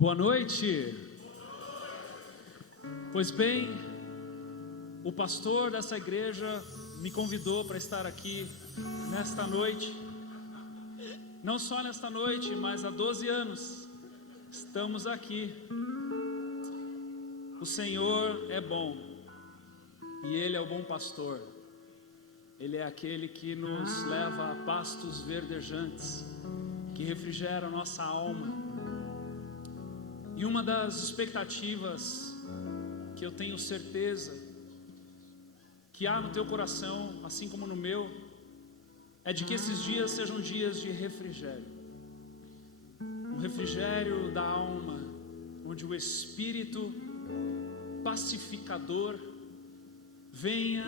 Boa noite. Pois bem, o pastor dessa igreja me convidou para estar aqui nesta noite. Não só nesta noite, mas há 12 anos estamos aqui. O Senhor é bom e Ele é o bom pastor. Ele é aquele que nos leva a pastos verdejantes, que refrigera a nossa alma. E uma das expectativas que eu tenho certeza que há no teu coração, assim como no meu, é de que esses dias sejam dias de refrigério. Um refrigério da alma, onde o Espírito pacificador venha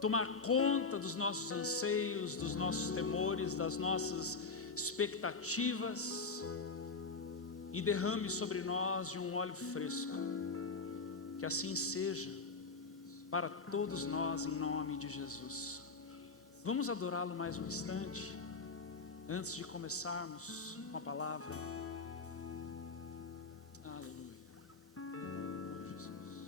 tomar conta dos nossos anseios, dos nossos temores, das nossas expectativas, e derrame sobre nós de um óleo fresco. Que assim seja para todos nós, em nome de Jesus. Vamos adorá-lo mais um instante antes de começarmos com a palavra. Aleluia. Oh, Jesus.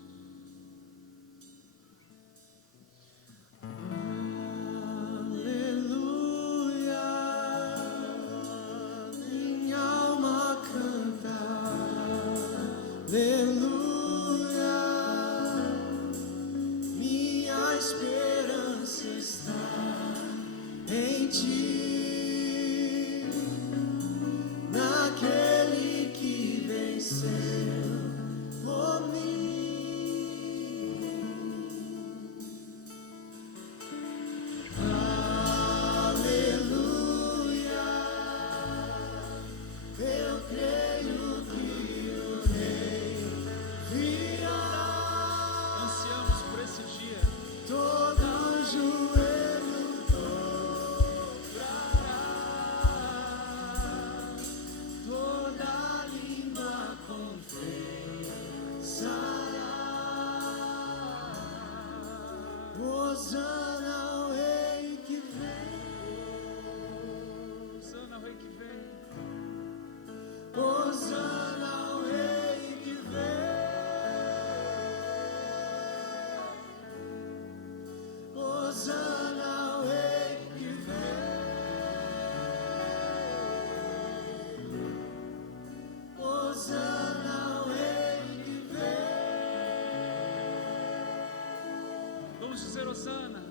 Vamos dizer Hosana,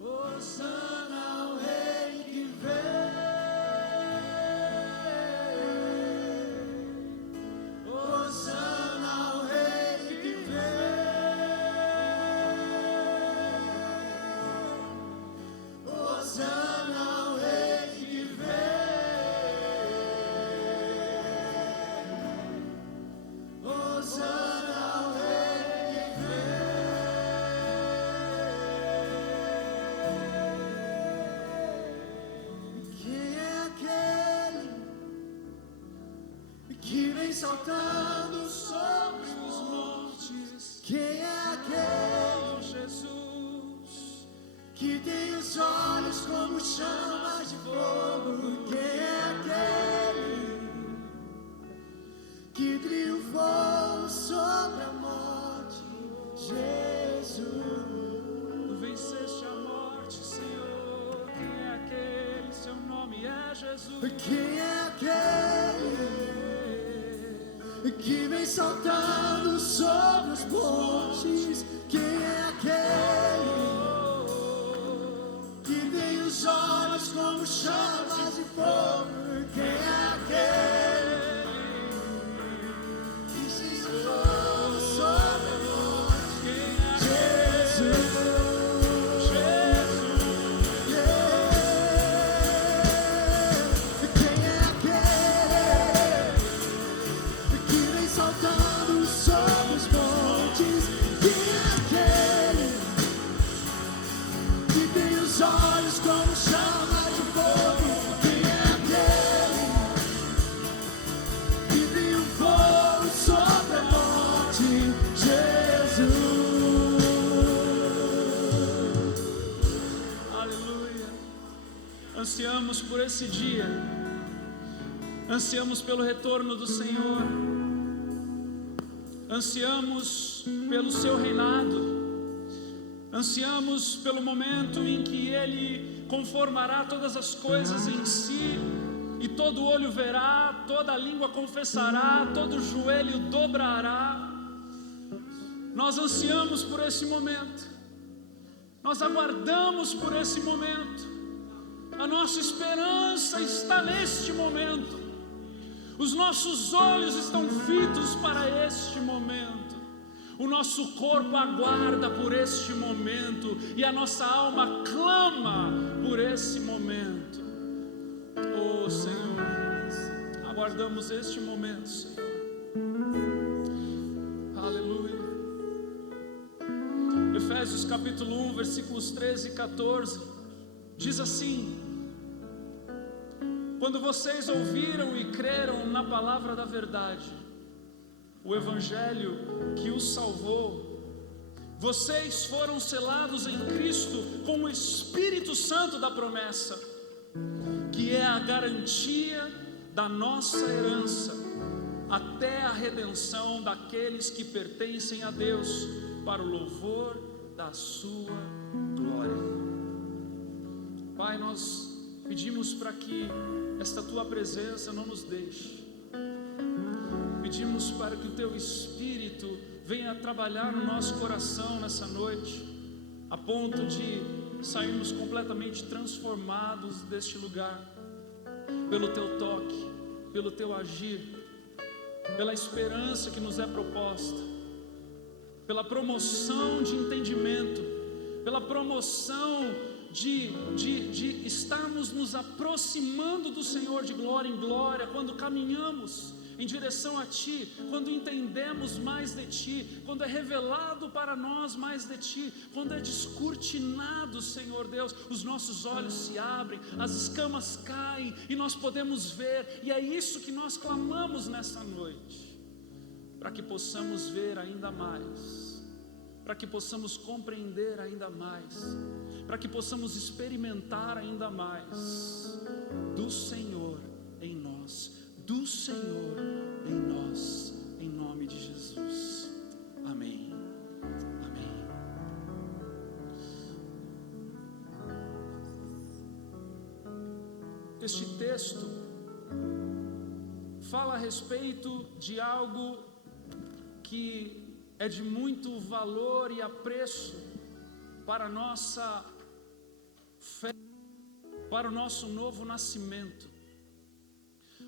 Hosana ao Rei que vem, Hosana ao Rei que vem, Hosana ao Rei que vem, Hosana ao Rei que vem. Saltando sobre os montes, quem é aquele, Jesus, que tem os olhos como chamas de fogo? Quem é aquele que triunfou sobre a morte? Jesus, tu venceste a morte, Senhor. Quem é aquele? Seu nome é Jesus. Quem é aquele que vem saltando sobre os montes? Quem é aquele que tem os olhos como chamas de fogo? Quem é aquele que se saltou sobre a morte? Jesus. Saltando sobre os montes, quem é aquele que tem os olhos como chama de fogo? Quem é aquele que tem o fogo sobre a morte? Jesus. Aleluia. Ansiamos por esse dia Ansiamos pelo retorno do Senhor, ansiamos pelo seu reinado, ansiamos pelo momento em que Ele conformará todas as coisas em si, e todo olho verá, toda língua confessará, todo joelho dobrará. Nós ansiamos por esse momento, nós aguardamos por esse momento, a nossa esperança está neste momento, os nossos olhos estão fitos para este momento, o nosso corpo aguarda por este momento, e a nossa alma clama por esse momento. Oh Senhor, aguardamos este momento, Senhor. Aleluia. Efésios capítulo 1, versículos 13 e 14, diz assim: quando vocês ouviram e creram na palavra da verdade, o evangelho que os salvou, vocês foram selados em Cristo com o Espírito Santo da promessa, que é a garantia da nossa herança, até a redenção daqueles que pertencem a Deus, para o louvor da sua glória. Pai, nós pedimos para que esta tua presença não nos deixe, pedimos para que o teu Espírito venha trabalhar no nosso coração nessa noite, a ponto de sairmos completamente transformados deste lugar, pelo teu toque, pelo teu agir, pela esperança que nos é proposta, pela promoção de entendimento, pela promoção de estarmos nos aproximando do Senhor de glória em glória, quando caminhamos em direção a Ti, quando entendemos mais de Ti, quando é revelado para nós mais de Ti, quando é descortinado, Senhor Deus, os nossos olhos se abrem, as escamas caem e nós podemos ver, e é isso que nós clamamos nessa noite, para que possamos ver ainda mais, para que possamos compreender ainda mais, para que possamos experimentar ainda mais do Senhor em nós, do Senhor em nós, em nome de Jesus. Amém. Amém. Este texto fala a respeito de algo que é de muito valor e apreço para a nossa fé, para o nosso novo nascimento.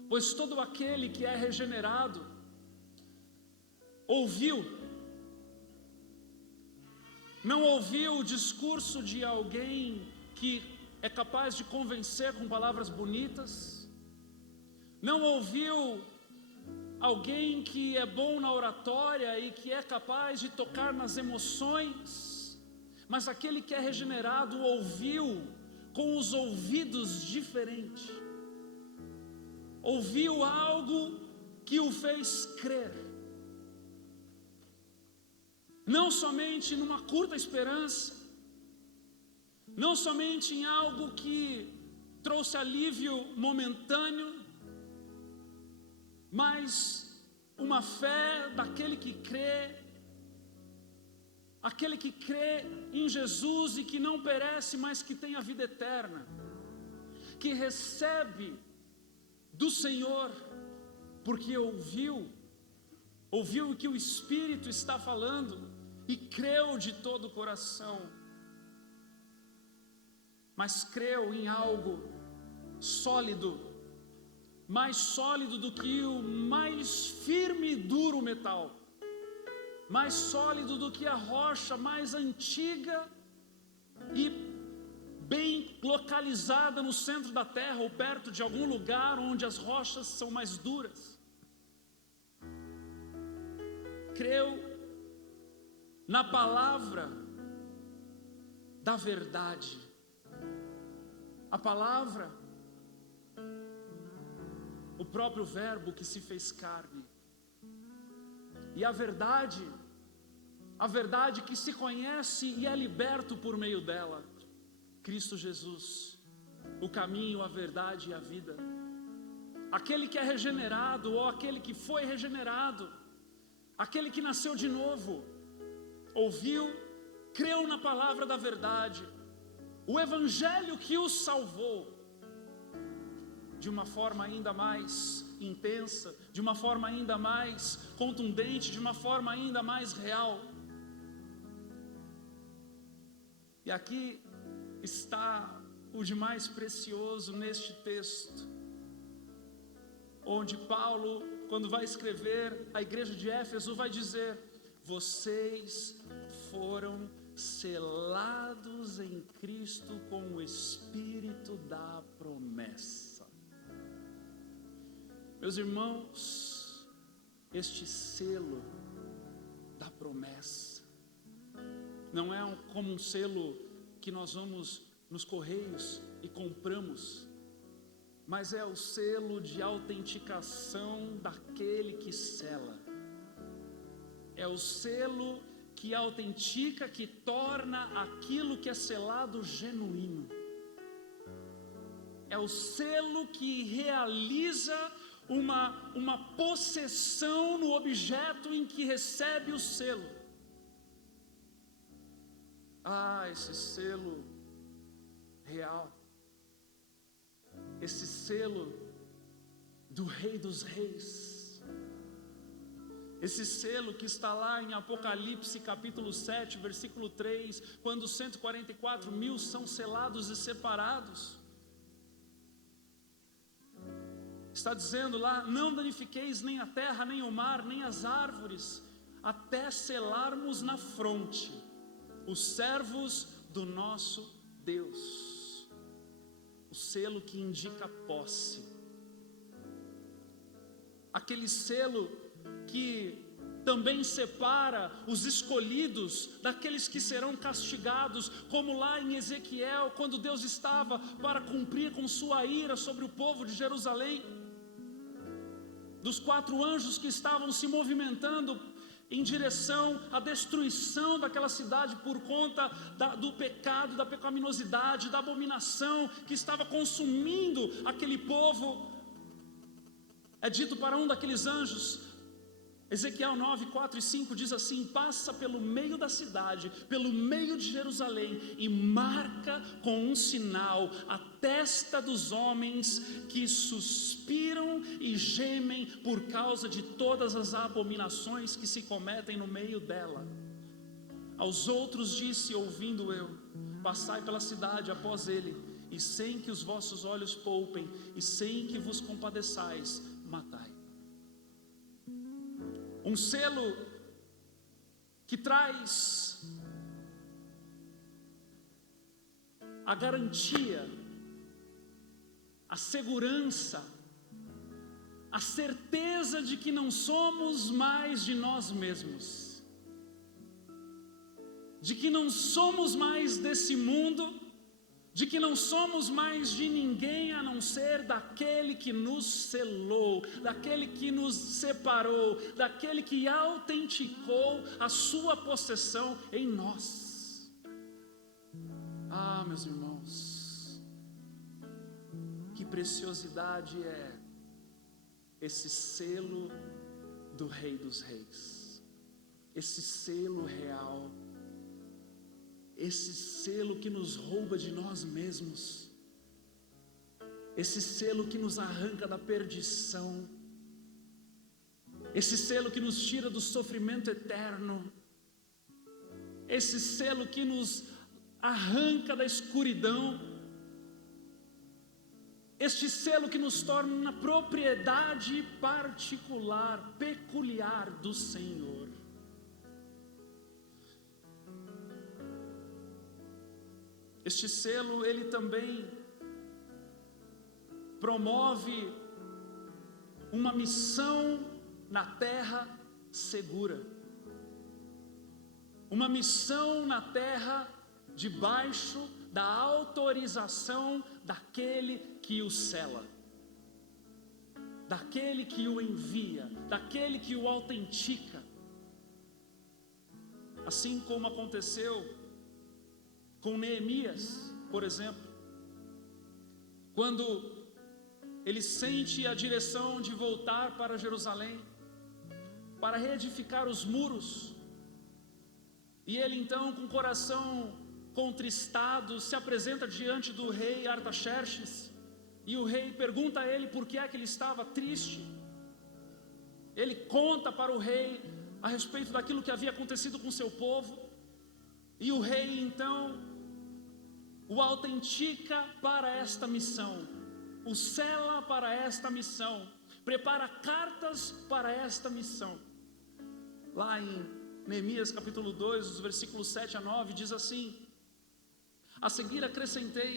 Pois todo aquele que é regenerado não ouviu o discurso de alguém que é capaz de convencer com palavras bonitas, não ouviu alguém que é bom na oratória e que é capaz de tocar nas emoções, mas aquele que é regenerado ouviu com os ouvidos diferentes, ouviu algo que o fez crer, não somente numa curta esperança, não somente em algo que trouxe alívio momentâneo, mas uma fé daquele que crê, aquele que crê em Jesus e que não perece, mas que tem a vida eterna, que recebe do Senhor, porque ouviu o que o Espírito está falando e creu de todo o coração, mas creu em algo sólido, mais sólido do que o mais firme e duro metal, mais sólido do que a rocha mais antiga e bem localizada no centro da terra ou perto de algum lugar onde as rochas são mais duras. Creu na palavra da verdade, a palavra, o próprio verbo que se fez carne, e a verdade que se conhece e é liberto por meio dela, Cristo Jesus, o caminho, a verdade e a vida. aquele que é regenerado, ou aquele que foi regenerado, aquele que nasceu de novo, ouviu, creu na palavra da verdade, o evangelho que o salvou, de uma forma ainda mais intensa, de uma forma ainda mais contundente, de uma forma ainda mais real. E aqui está o de mais precioso neste texto, onde Paulo, quando vai escrever a igreja de Éfeso, vai dizer: vocês foram selados em Cristo com o Espírito da promessa. Meus irmãos, este selo da promessa não é como um selo que nós vamos nos correios e compramos, mas é o selo de autenticação daquele que sela. É o selo que autentica, que torna aquilo que é selado genuíno. É o selo que realiza uma possessão no objeto em que recebe o selo. Esse selo real, esse selo do Rei dos Reis, esse selo que está lá em Apocalipse capítulo 7, versículo 3, quando 144.000 são selados e separados. Está dizendo lá: não danifiqueis nem a terra, nem o mar, nem as árvores, até selarmos na fronte os servos do nosso Deus. O selo que indica posse, aquele selo que também separa os escolhidos daqueles que serão castigados, como lá em Ezequiel, quando Deus estava para cumprir com sua ira sobre o povo de Jerusalém, dos 4 anjos que estavam se movimentando em direção à destruição daquela cidade por conta do pecado, da pecaminosidade, da abominação que estava consumindo aquele povo. É dito para um daqueles anjos, Ezequiel 9, 4 e 5 diz assim: passa pelo meio da cidade, pelo meio de Jerusalém, e marca com um sinal a testa dos homens que suspiram e gemem por causa de todas as abominações que se cometem no meio dela. Aos outros disse, ouvindo eu: passai pela cidade após ele, e sem que os vossos olhos poupem, e sem que vos compadeçais, matai. Um selo que traz a garantia, a segurança, a certeza de que não somos mais de nós mesmos, de que não somos mais desse mundo, de que não somos mais de ninguém a não ser daquele que nos selou, daquele que nos separou, daquele que autenticou a sua possessão em nós. Meus irmãos, que preciosidade é esse selo do Rei dos Reis, esse selo real, esse selo que nos rouba de nós mesmos, esse selo que nos arranca da perdição, esse selo que nos tira do sofrimento eterno, esse selo que nos arranca da escuridão, este selo que nos torna uma propriedade particular, peculiar do Senhor. Este selo, ele também promove uma missão na terra segura, uma missão na terra debaixo da autorização daquele que o sela, daquele que o envia, daquele que o autentica. Assim como aconteceu com Neemias, por exemplo, quando ele sente a direção de voltar para Jerusalém, para reedificar os muros. E ele então, com o coração contristado, se apresenta diante do rei Artaxerxes. E o rei pergunta a ele por que é que ele estava triste. Ele conta para o rei a respeito daquilo que havia acontecido com seu povo. E o rei então o autentica para esta missão, o sela para esta missão, prepara cartas para esta missão. Lá em Neemias capítulo 2, os versículos 7 a 9, diz assim: a seguir acrescentei: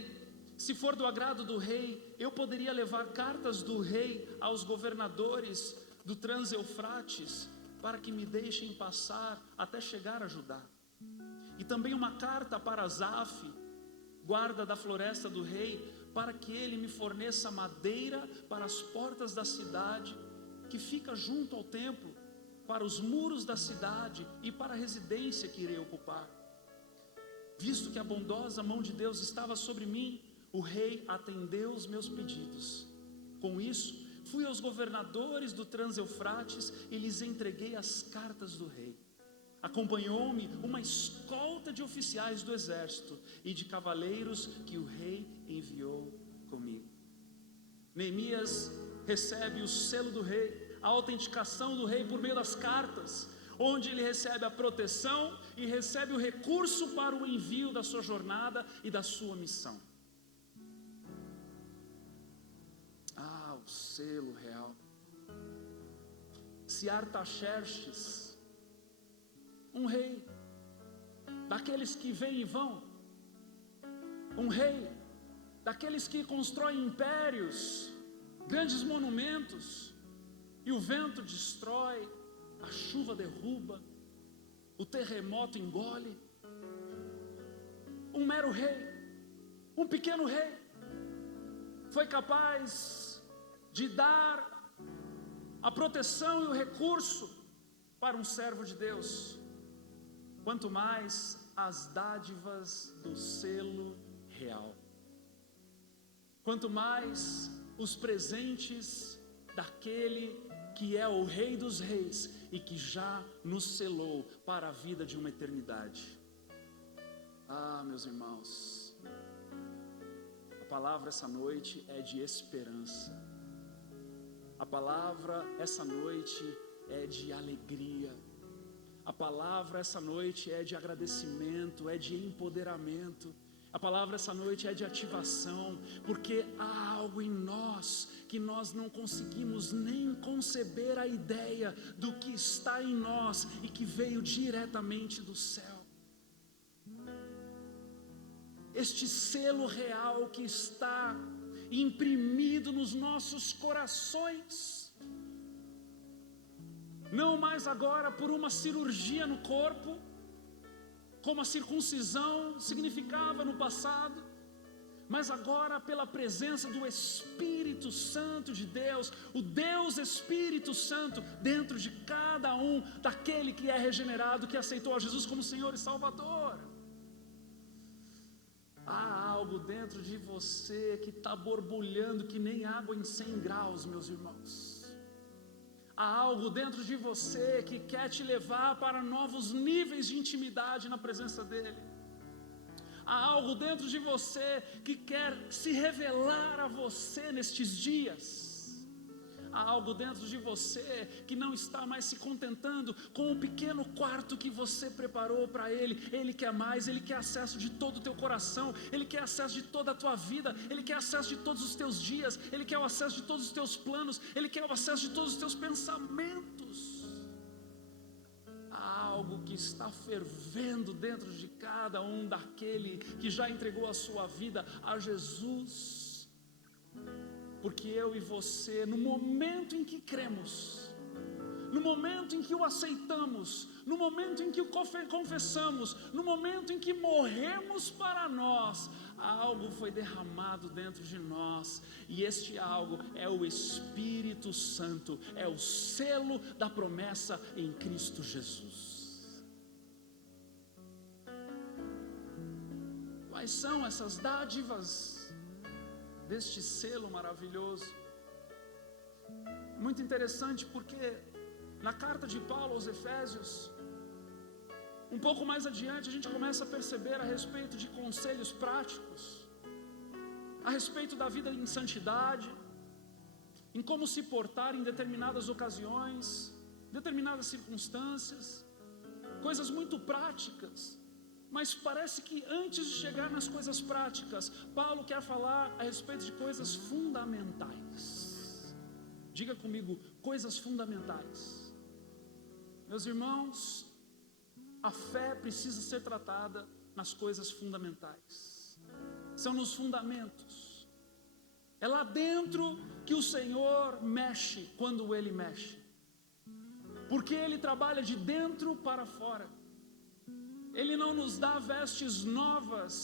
se for do agrado do rei, eu poderia levar cartas do rei aos governadores do Trans-Eufrates, para que me deixem passar até chegar a Judá. E também uma carta para Asaf, guarda da floresta do rei, para que ele me forneça madeira para as portas da cidade, que fica junto ao templo, para os muros da cidade e para a residência que irei ocupar. Visto que a bondosa mão de Deus estava sobre mim, o rei atendeu os meus pedidos. Com isso, fui aos governadores do Trans-Eufrates e lhes entreguei as cartas do rei. Acompanhou-me uma escolta de oficiais do exército e de cavaleiros que o rei enviou comigo. Neemias recebe o selo do rei, a autenticação do rei por meio das cartas, onde ele recebe a proteção e recebe o recurso para o envio da sua jornada e da sua missão. O selo real. Se Artaxerxes, um rei daqueles que vêm e vão, um rei daqueles que constroem impérios, grandes monumentos, e o vento destrói, a chuva derruba, o terremoto engole, um mero rei, um pequeno rei, foi capaz de dar a proteção e o recurso para um servo de Deus, quanto mais as dádivas do selo real, quanto mais os presentes daquele que é o Rei dos Reis e que já nos selou para a vida de uma eternidade. Meus irmãos, a palavra essa noite é de esperança. A palavra essa noite é de alegria. A palavra essa noite é de agradecimento, é de empoderamento. A palavra essa noite é de ativação, porque há algo em nós que nós não conseguimos nem conceber a ideia do que está em nós e que veio diretamente do céu. Este selo real que está imprimido nos nossos corações, não mais agora por uma cirurgia no corpo, como a circuncisão significava no passado, mas agora pela presença do Espírito Santo de Deus, o Deus Espírito Santo dentro de cada um daquele que é regenerado, que aceitou a Jesus como Senhor e Salvador. Há algo dentro de você que está borbulhando que nem água em 100 graus, meus irmãos. Há algo dentro de você que quer te levar para novos níveis de intimidade na presença dEle. Há algo dentro de você que quer se revelar a você nestes dias. Há algo dentro de você que não está mais se contentando com o pequeno quarto que você preparou para Ele. Ele quer mais, Ele quer acesso de todo o teu coração, Ele quer acesso de toda a tua vida, Ele quer acesso de todos os teus dias, Ele quer o acesso de todos os teus planos, Ele quer o acesso de todos os teus pensamentos. Há algo que está fervendo dentro de cada um daquele que já entregou a sua vida a Jesus. Porque eu e você, no momento em que cremos, no momento em que o aceitamos, no momento em que o confessamos, no momento em que morremos para nós, algo foi derramado dentro de nós, e este algo é o Espírito Santo, é o selo da promessa em Cristo Jesus. Quais são essas dádivas deste selo maravilhoso? Muito interessante porque na carta de Paulo aos Efésios, um pouco mais adiante, a gente começa a perceber a respeito de conselhos práticos, a respeito da vida em santidade, em como se portar em determinadas ocasiões, determinadas circunstâncias, coisas muito práticas. Mas parece que antes de chegar nas coisas práticas, Paulo quer falar a respeito de coisas fundamentais. Diga comigo, coisas fundamentais. Meus irmãos, a fé precisa ser tratada nas coisas fundamentais. São nos fundamentos. É lá dentro que o Senhor mexe quando Ele mexe. Porque Ele trabalha de dentro para fora. Ele não nos dá vestes novas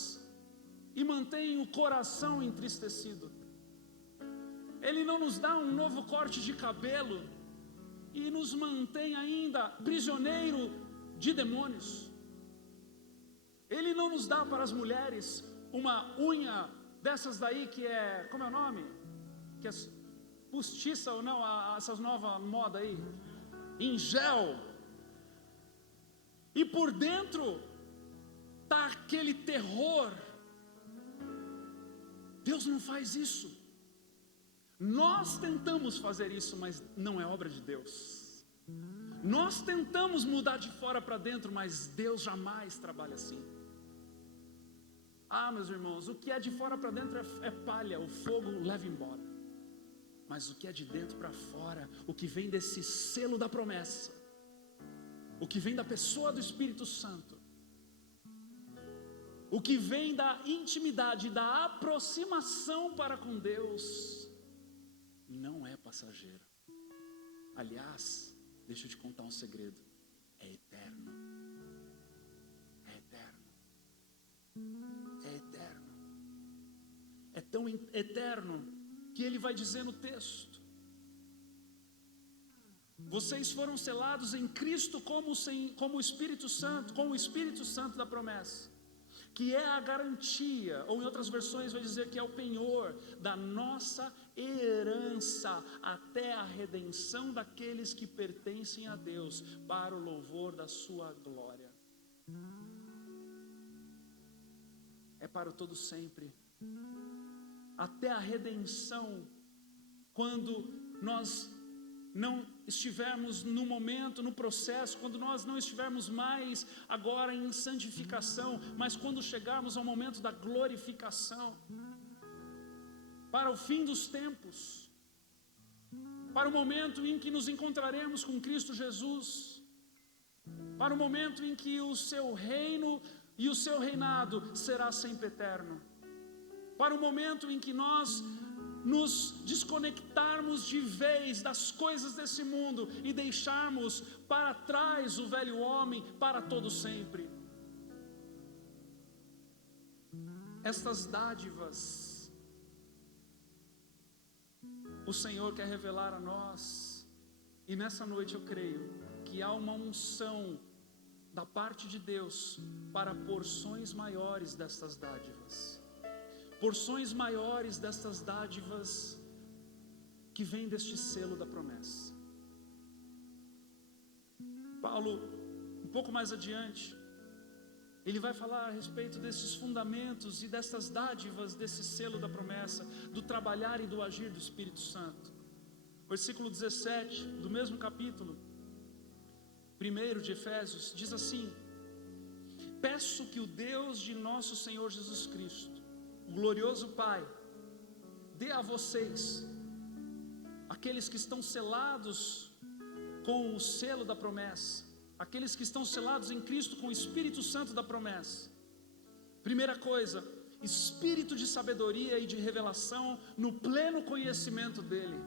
e mantém o coração entristecido. Ele não nos dá um novo corte de cabelo e nos mantém ainda prisioneiro de demônios. Ele não nos dá para as mulheres uma unha dessas daí que é, como é o nome? Que é postiça ou não, essas novas moda aí, em gel. E por dentro está aquele terror. Deus não faz isso. Nós tentamos fazer isso, mas não é obra de Deus. Nós tentamos mudar de fora para dentro, mas Deus jamais trabalha assim. Ah, meus irmãos, o que é de fora para dentro é palha, o fogo leva embora. Mas o que é de dentro para fora, o que vem desse selo da promessa, o que vem da pessoa do Espírito Santo, o que vem da intimidade, da aproximação para com Deus, não é passageiro. Aliás, deixa eu te contar um segredo, é eterno. É eterno. É eterno. É tão eterno que ele vai dizer no texto: vocês foram selados em Cristo como o Espírito Santo, com o Espírito Santo da promessa, que é a garantia, ou em outras versões vai dizer que é o penhor da nossa herança até a redenção daqueles que pertencem a Deus, para o louvor da sua glória. É para o todo sempre, até a redenção, quando nós não estivermos no momento, no processo, quando nós não estivermos mais agora em santificação, mas quando chegarmos ao momento da glorificação, para o fim dos tempos, para o momento em que nos encontraremos com Cristo Jesus, para o momento em que o seu reino e o seu reinado será sempre eterno, para o momento em que nós nos desconectarmos de vez das coisas desse mundo e deixarmos para trás o velho homem para todo sempre. Estas dádivas o Senhor quer revelar a nós, e nessa noite eu creio que há uma unção da parte de Deus para porções maiores destas dádivas. Porções maiores destas dádivas que vêm deste selo da promessa. Paulo, um pouco mais adiante, ele vai falar a respeito desses fundamentos e dessas dádivas desse selo da promessa, do trabalhar e do agir do Espírito Santo. Versículo 17 do mesmo capítulo 1 de Efésios diz assim: peço que o Deus de nosso Senhor Jesus Cristo, o glorioso Pai, dê a vocês, aqueles que estão selados com o selo da promessa, aqueles que estão selados em Cristo com o Espírito Santo da promessa. Primeira coisa, espírito de sabedoria e de revelação no pleno conhecimento dEle.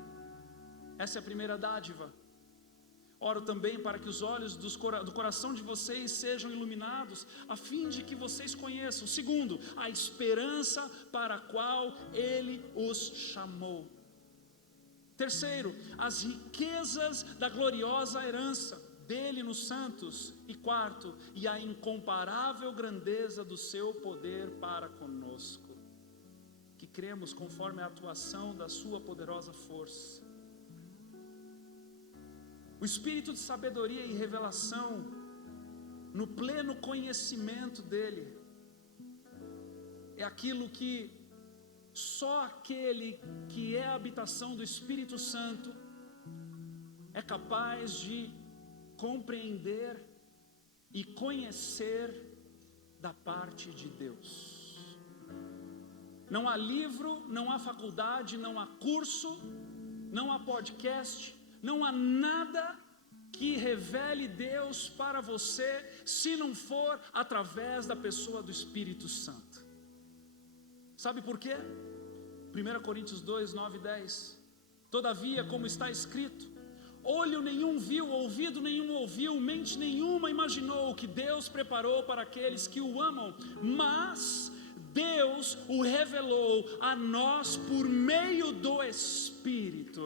Essa é a primeira dádiva. Oro também para que os olhos do coração de vocês sejam iluminados, a fim de que vocês conheçam. Segundo, a esperança para a qual Ele os chamou. Terceiro, as riquezas da gloriosa herança dele nos santos. E quarto, e a incomparável grandeza do seu poder para conosco, que cremos conforme a atuação da sua poderosa força. O espírito de sabedoria e revelação, no pleno conhecimento dele, é aquilo que só aquele que é a habitação do Espírito Santo é capaz de compreender e conhecer da parte de Deus. Não há livro, não há faculdade, não há curso, não há podcast, não há nada que revele Deus para você, se não for através da pessoa do Espírito Santo. Sabe por quê? 1 Coríntios 2, 9 e 10. Todavia, como está escrito, olho nenhum viu, ouvido nenhum ouviu, mente nenhuma imaginou o que Deus preparou para aqueles que o amam, mas Deus o revelou a nós por meio do Espírito.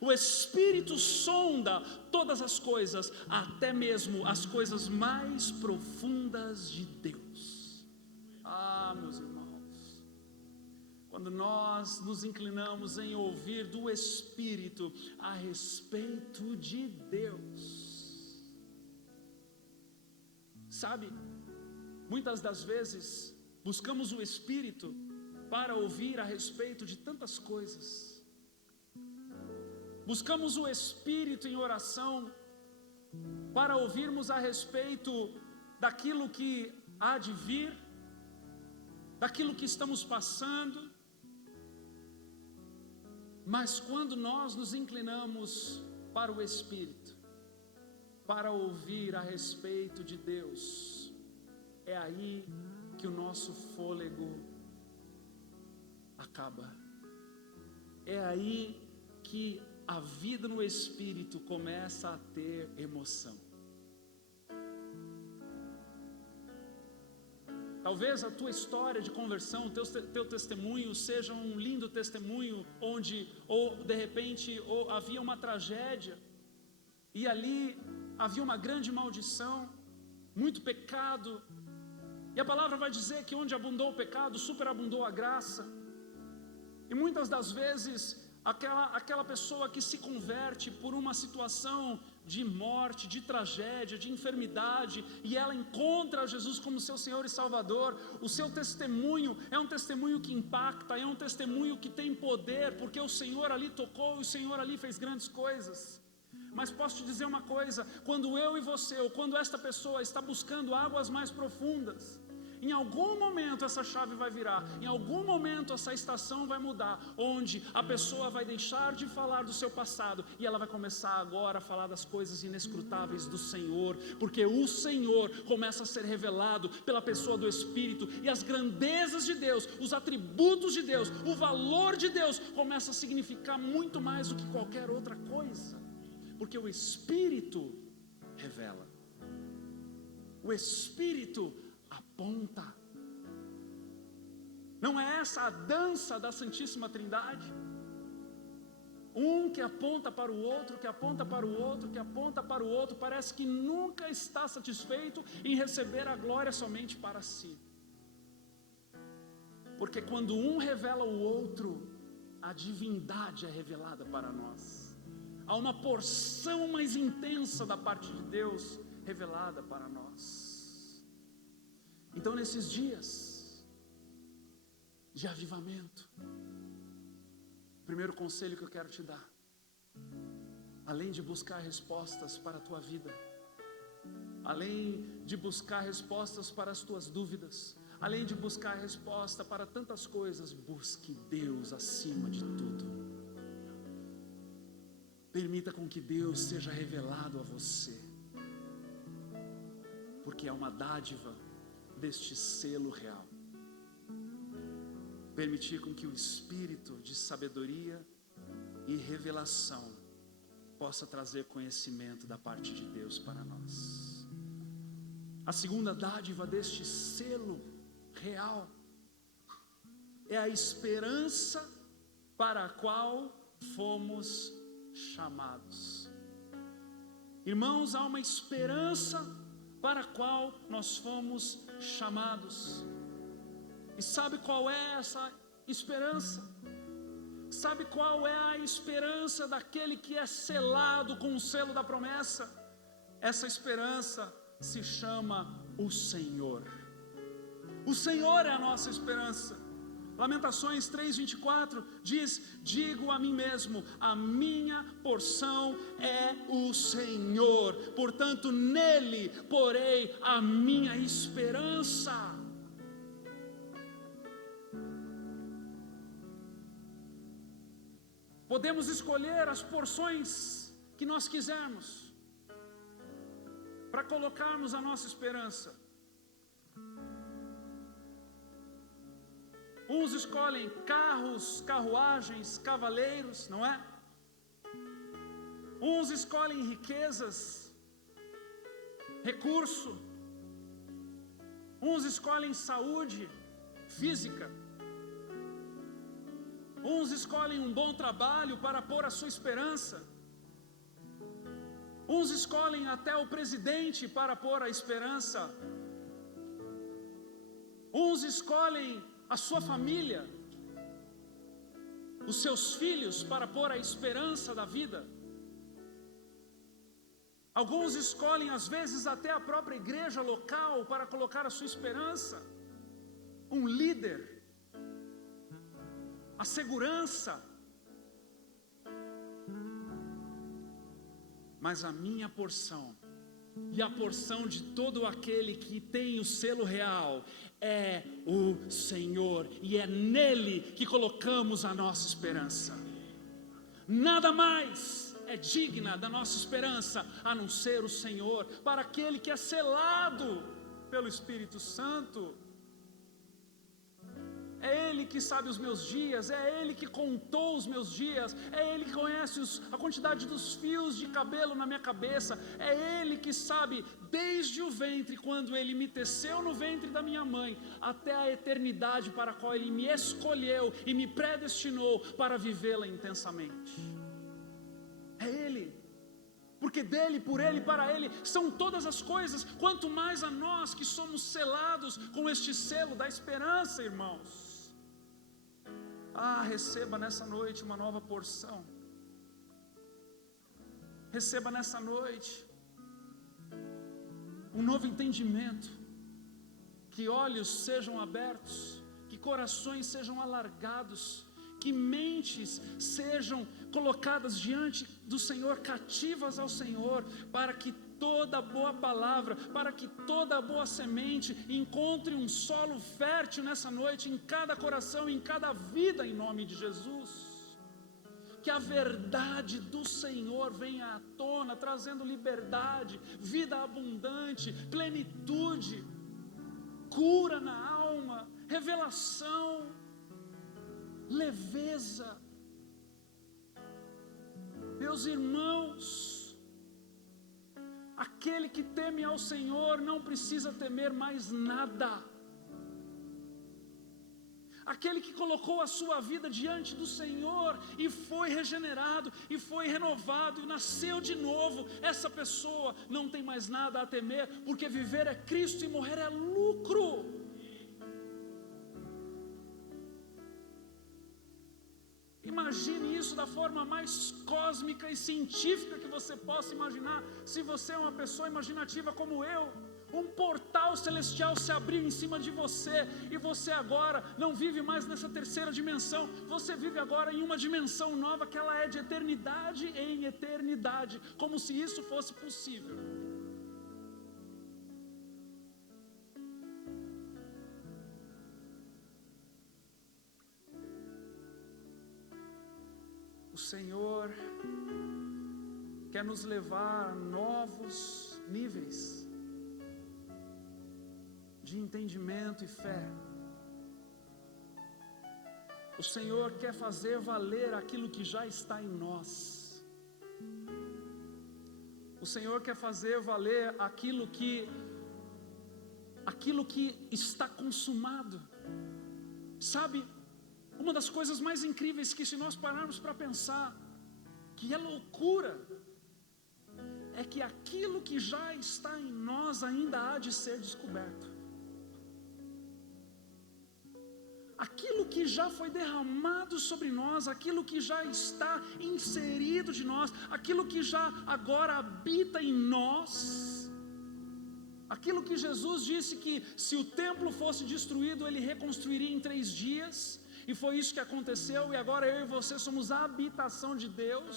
O Espírito sonda todas as coisas, até mesmo as coisas mais profundas de Deus. Ah, meus irmãos, quando nós nos inclinamos em ouvir do Espírito a respeito de Deus, sabe, muitas das vezes buscamos o Espírito para ouvir a respeito de tantas coisas. Buscamos o Espírito em oração para ouvirmos a respeito daquilo que há de vir, daquilo que estamos passando. Mas quando nós nos inclinamos para o Espírito, para ouvir a respeito de Deus, é aí que o nosso fôlego acaba. É aí que a vida no Espírito começa a ter emoção. Talvez a tua história de conversão, teu testemunho seja um lindo testemunho, onde ou de repente havia uma tragédia, e ali havia uma grande maldição, muito pecado, e a palavra vai dizer que onde abundou o pecado, superabundou a graça. E muitas das vezes aquela pessoa que se converte por uma situação de morte, de tragédia, de enfermidade, e ela encontra Jesus como seu Senhor e Salvador, o seu testemunho é um testemunho que impacta, é um testemunho que tem poder, porque o Senhor ali tocou, o Senhor ali fez grandes coisas. Mas posso te dizer uma coisa, quando eu e você, ou quando esta pessoa está buscando águas mais profundas, em algum momento essa chave vai virar, em algum momento essa estação vai mudar, onde a pessoa vai deixar de falar do seu passado, e ela vai começar agora a falar das coisas inescrutáveis do Senhor, porque o Senhor começa a ser revelado pela pessoa do Espírito, e as grandezas de Deus, os atributos de Deus, o valor de Deus, começa a significar muito mais do que qualquer outra coisa, porque o Espírito revela, o Espírito aponta. Não é essa a dança da Santíssima Trindade? Um que aponta para o outro, que aponta para o outro, que aponta para o outro, parece que nunca está satisfeito em receber a glória somente para si. Porque quando um revela o outro, a divindade é revelada para nós. Há uma porção mais intensa da parte de Deus revelada para nós. Então, nesses dias de avivamento, o primeiro conselho que eu quero te dar, além de buscar respostas para a tua vida, além de buscar respostas para as tuas dúvidas, além de buscar resposta para tantas coisas, busque Deus acima de tudo. Permita com que Deus seja revelado a você, porque é uma dádiva deste selo real. Permitir com que o Espírito de sabedoria e revelação possa trazer conhecimento da parte de Deus para nós. A segunda dádiva deste selo real é a esperança para a qual fomos chamados. Irmãos, há uma esperança para a qual nós fomos chamados. E sabe qual é essa esperança? Sabe qual é a esperança daquele que é selado com o selo da promessa? Essa esperança se chama o Senhor. O Senhor é a nossa esperança. Lamentações 3:24 diz: digo a mim mesmo, a minha porção é o Senhor, portanto nele porei a minha esperança. Podemos escolher as porções que nós quisermos para colocarmos a nossa esperança. Uns escolhem carros, carruagens, cavaleiros, não é? Uns escolhem riquezas, recurso. Uns escolhem saúde física. Uns escolhem um bom trabalho para pôr a sua esperança. Uns escolhem até o presidente para pôr a esperança. Uns escolhem a sua família, os seus filhos para pôr a esperança da vida. Alguns escolhem às vezes até a própria igreja local para colocar a sua esperança. Um líder, a segurança. Mas a minha porção e a porção de todo aquele que tem o selo real é o Senhor, e é nele que colocamos a nossa esperança. Nada mais é digna da nossa esperança a não ser o Senhor, para aquele que é selado pelo Espírito Santo. É Ele que sabe os meus dias, é Ele que contou os meus dias, é Ele que conhece a quantidade dos fios de cabelo na minha cabeça, é Ele que sabe desde o ventre, quando Ele me teceu no ventre da minha mãe, até a eternidade para a qual Ele me escolheu e me predestinou para vivê-la intensamente. É Ele, porque dele, por Ele, para Ele são todas as coisas, quanto mais a nós que somos selados com este selo da esperança, irmãos. Receba nessa noite uma nova porção. Receba nessa noite um novo entendimento. Que olhos sejam abertos, que corações sejam alargados, que mentes sejam colocadas diante do Senhor, cativas ao Senhor, para que toda boa palavra, para que toda boa semente encontre um solo fértil nessa noite, em cada coração, em cada vida, em nome de Jesus. Que a verdade do Senhor venha à tona, trazendo liberdade, vida abundante, plenitude, cura na alma, revelação, leveza. Meus irmãos, aquele que teme ao Senhor não precisa temer mais nada. Aquele que colocou a sua vida diante do Senhor e foi regenerado, e foi renovado, e nasceu de novo, essa pessoa não tem mais nada a temer, porque viver é Cristo e morrer é lucro. Imagine isso da forma mais cósmica e científica que você possa imaginar. Se você é uma pessoa imaginativa como eu, um portal celestial se abriu em cima de você, e você agora não vive mais nessa terceira dimensão, você vive agora em uma dimensão nova, que ela é de eternidade em eternidade, como se isso fosse possível. O Senhor quer nos levar a novos níveis de entendimento e fé. O Senhor quer fazer valer aquilo que já está em nós. O Senhor quer fazer valer aquilo que está consumado. Sabe, uma das coisas mais incríveis que, se nós pararmos para pensar, que é loucura, é que aquilo que já está em nós ainda há de ser descoberto. Aquilo que já foi derramado sobre nós, aquilo que já está inserido de nós, aquilo que já agora habita em nós, aquilo que Jesus disse que se o templo fosse destruído, Ele reconstruiria em 3 dias, e foi isso que aconteceu, e agora eu e você somos a habitação de Deus.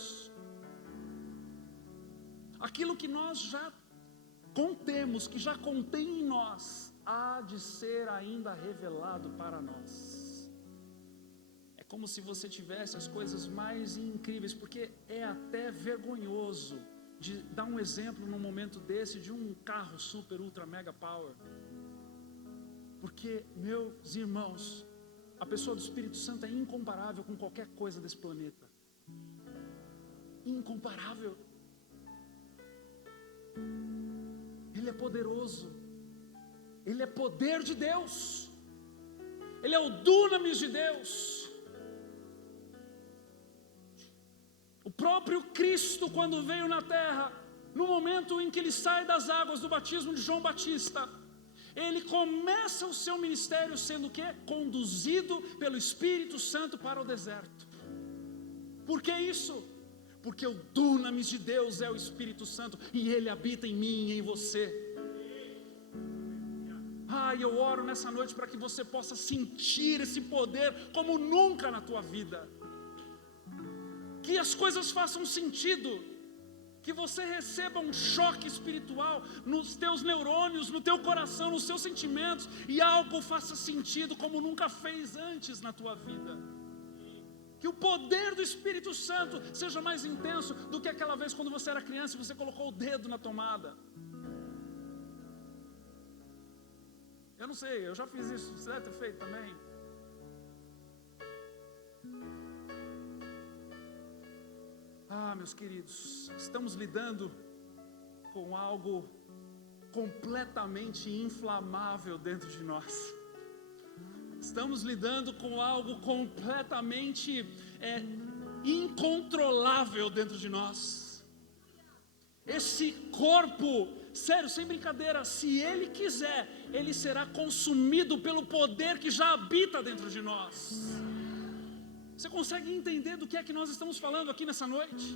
Aquilo que nós já contemos, que já contém em nós, há de ser ainda revelado para nós. É como se você tivesse as coisas mais incríveis, porque é até vergonhoso de dar um exemplo num momento desse de um carro super, ultra, mega power. Porque, meus irmãos, a pessoa do Espírito Santo é incomparável com qualquer coisa desse planeta. Incomparável. Ele é poderoso. Ele é poder de Deus. Ele é o dunamis de Deus. O próprio Cristo, quando veio na terra, no momento em que ele sai das águas do batismo de João Batista, ele começa o seu ministério sendo o quê? Conduzido pelo Espírito Santo para o deserto. Por que isso? Porque o dunamis de Deus é o Espírito Santo e ele habita em mim e em você. Eu oro nessa noite para que você possa sentir esse poder como nunca na tua vida. Que as coisas façam sentido. Que você receba um choque espiritual nos teus neurônios, no teu coração, nos seus sentimentos, e algo faça sentido como nunca fez antes na tua vida. Que o poder do Espírito Santo seja mais intenso do que aquela vez quando você era criança e você colocou o dedo na tomada. Eu não sei, eu já fiz isso, você deve ter feito também. Meus queridos, estamos lidando com algo completamente inflamável dentro de nós. Estamos lidando com algo completamente incontrolável dentro de nós. Esse corpo, sério, sem brincadeira, se ele quiser, ele será consumido pelo poder que já habita dentro de nós. Você consegue entender do que é que nós estamos falando aqui nessa noite?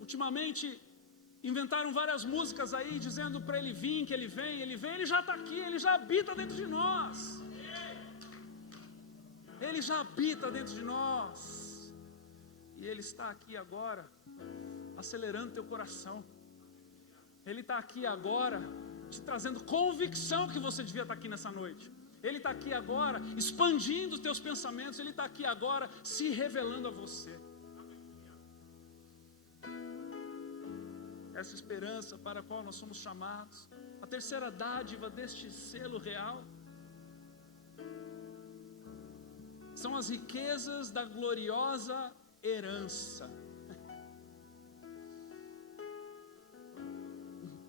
Ultimamente, inventaram várias músicas aí, dizendo para ele vir, que ele vem, ele já está aqui, ele já habita dentro de nós. Ele já habita dentro de nós. E ele está aqui agora, acelerando teu coração. Ele está aqui agora, te trazendo convicção que você devia estar aqui nessa noite. Ele está aqui agora, expandindo os teus pensamentos. Ele está aqui agora, se revelando a você. Essa esperança para a qual nós somos chamados, a terceira dádiva deste selo real, são as riquezas da gloriosa herança.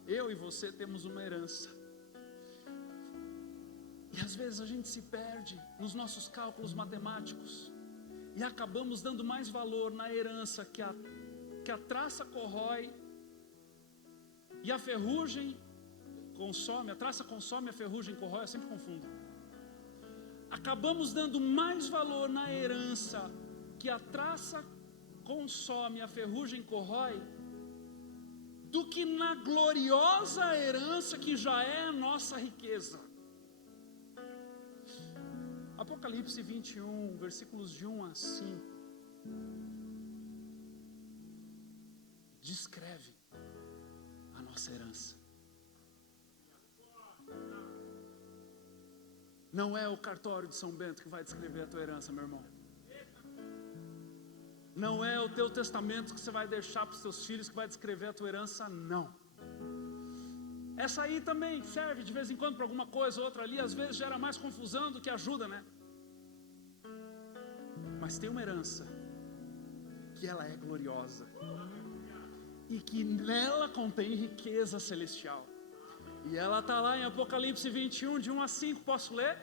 Eu e você temos uma herança. E às vezes a gente se perde nos nossos cálculos matemáticos e acabamos dando mais valor na herança que a traça corrói e a ferrugem consome. A traça consome, a ferrugem corrói, eu sempre confundo. Acabamos dando mais valor na herança que a traça consome, a ferrugem corrói, do que na gloriosa herança que já é a nossa riqueza. Apocalipse 21, versículos de 1 a 5, descreve a nossa herança. Não é o cartório de São Bento que vai descrever a tua herança, meu irmão. Não é o teu testamento que você vai deixar para os teus filhos que vai descrever a tua herança, não. Essa aí também serve de vez em quando para alguma coisa ou outra ali, às vezes gera mais confusão do que ajuda, né? Mas tem uma herança que ela é gloriosa e que nela contém riqueza celestial. E ela está lá em Apocalipse 21, de 1 a 5, posso ler?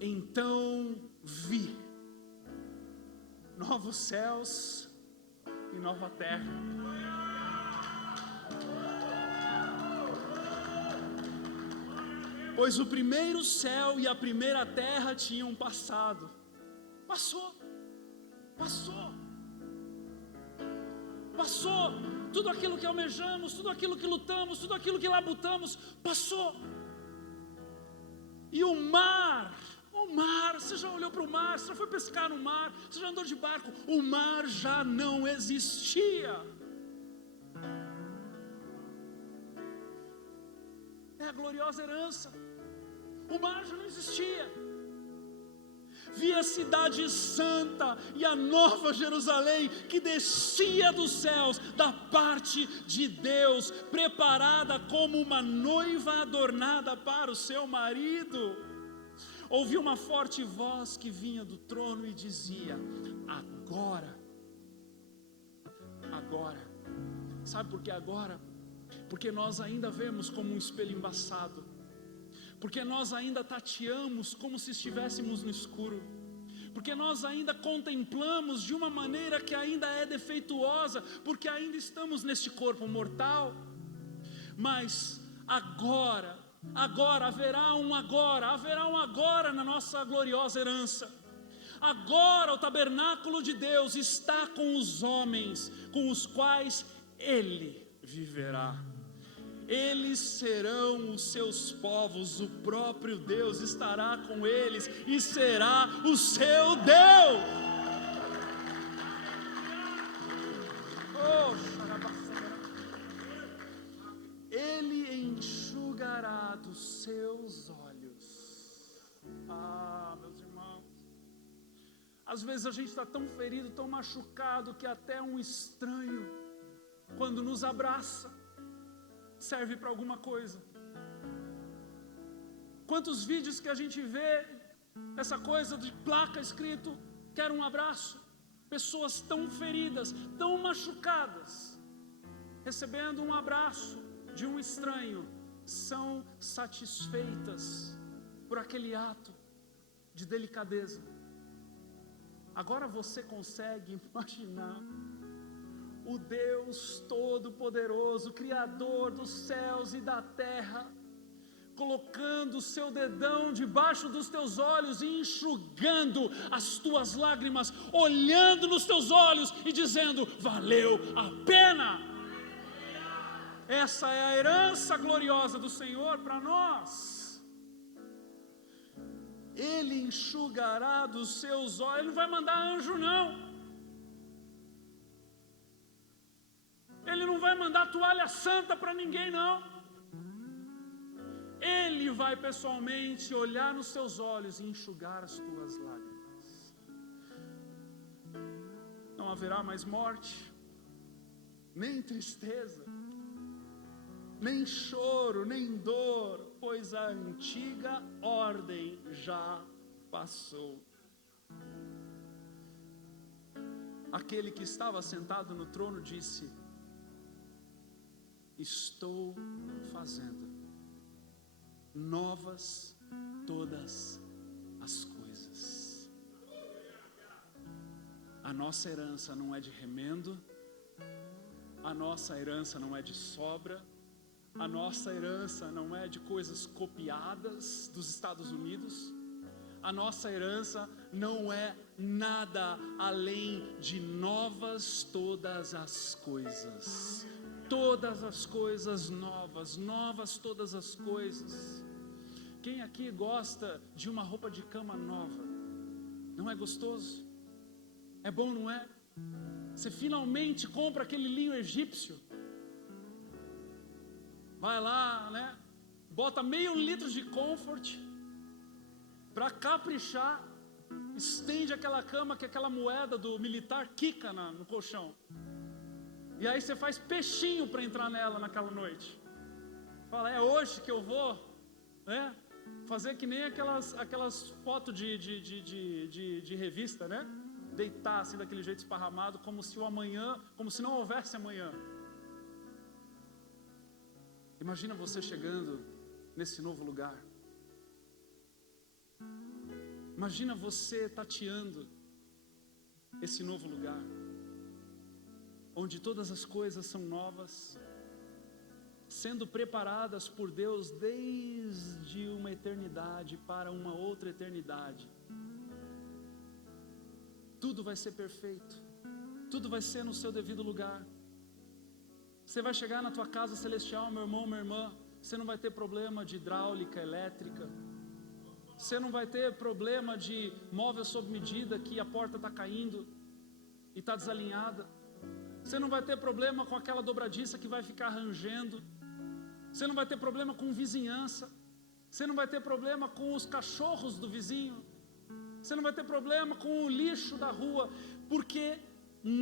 Então vi novos céus e nova terra. Pois o primeiro céu e a primeira terra tinham passado. Passou. Tudo aquilo que almejamos, tudo aquilo que lutamos, tudo aquilo que labutamos, passou. E o mar, você já olhou para o mar, você já foi pescar no mar, você já andou de barco, o mar já não existia. É a gloriosa herança. O mar já não existia. Vi a cidade santa e a nova Jerusalém que descia dos céus da parte de Deus, preparada como uma noiva adornada para o seu marido. Ouvi uma forte voz que vinha do trono e dizia: agora. Sabe por que agora? Porque nós ainda vemos como um espelho embaçado. Porque nós ainda tateamos como se estivéssemos no escuro. Porque nós ainda contemplamos de uma maneira que ainda é defeituosa, porque ainda estamos neste corpo mortal. Mas agora haverá um agora na nossa gloriosa herança. Agora o tabernáculo de Deus está com os homens, com os quais Ele viverá. Eles serão os seus povos, o próprio Deus estará com eles e será o seu Deus. Ele enxugará dos seus olhos. Meus irmãos, às vezes a gente está tão ferido, tão machucado, que até um estranho, quando nos abraça, serve para alguma coisa. Quantos vídeos que a gente vê, essa coisa de placa escrito, quero um abraço. Pessoas tão feridas, tão machucadas, recebendo um abraço de um estranho, são satisfeitas por aquele ato de delicadeza. Agora você consegue imaginar o Deus Todo-Poderoso, Criador dos céus e da terra, colocando o seu dedão debaixo dos teus olhos e enxugando as tuas lágrimas, olhando nos teus olhos e dizendo: valeu a pena. Essa é a herança gloriosa do Senhor para nós. Ele enxugará dos seus olhos. Ele não vai mandar anjo, não. Ele não vai mandar toalha santa para ninguém, não. Ele vai pessoalmente olhar nos seus olhos e enxugar as tuas lágrimas. Não haverá mais morte, nem tristeza, nem choro, nem dor, pois a antiga ordem já passou. Aquele que estava sentado no trono disse: estou fazendo novas todas as coisas. A nossa herança não é de remendo, a nossa herança não é de sobra, a nossa herança não é de coisas copiadas dos Estados Unidos, a nossa herança não é nada além de novas todas as coisas. Todas as coisas novas, novas todas as coisas. Quem aqui gosta de uma roupa de cama nova? Não é gostoso? É bom, não é? Você finalmente compra aquele linho egípcio, vai lá, né? Bota meio litro de Comfort para caprichar, estende aquela cama que aquela moeda do militar quica no colchão. E aí você faz peixinho para entrar nela naquela noite. Fala: é hoje que eu vou, né? Fazer que nem aquelas fotos de revista, né? Deitar assim daquele jeito esparramado, como se o amanhã, como se não houvesse amanhã. Imagina você chegando nesse novo lugar. Imagina você tateando esse novo lugar, onde todas as coisas são novas. sendo preparadas por Deus desde uma eternidade para uma outra eternidade. Tudo vai ser perfeito, tudo vai ser no seu devido lugar. Você vai chegar na tua casa celestial, meu irmão, minha irmã, você não vai ter problema de hidráulica, elétrica, você não vai ter problema de móvel sob medida que a porta está caindo e está desalinhada. Você não vai ter problema com aquela dobradiça que vai ficar rangendo. Você não vai ter problema com vizinhança. Você não vai ter problema com os cachorros do vizinho. Você não vai ter problema com o lixo da rua, porque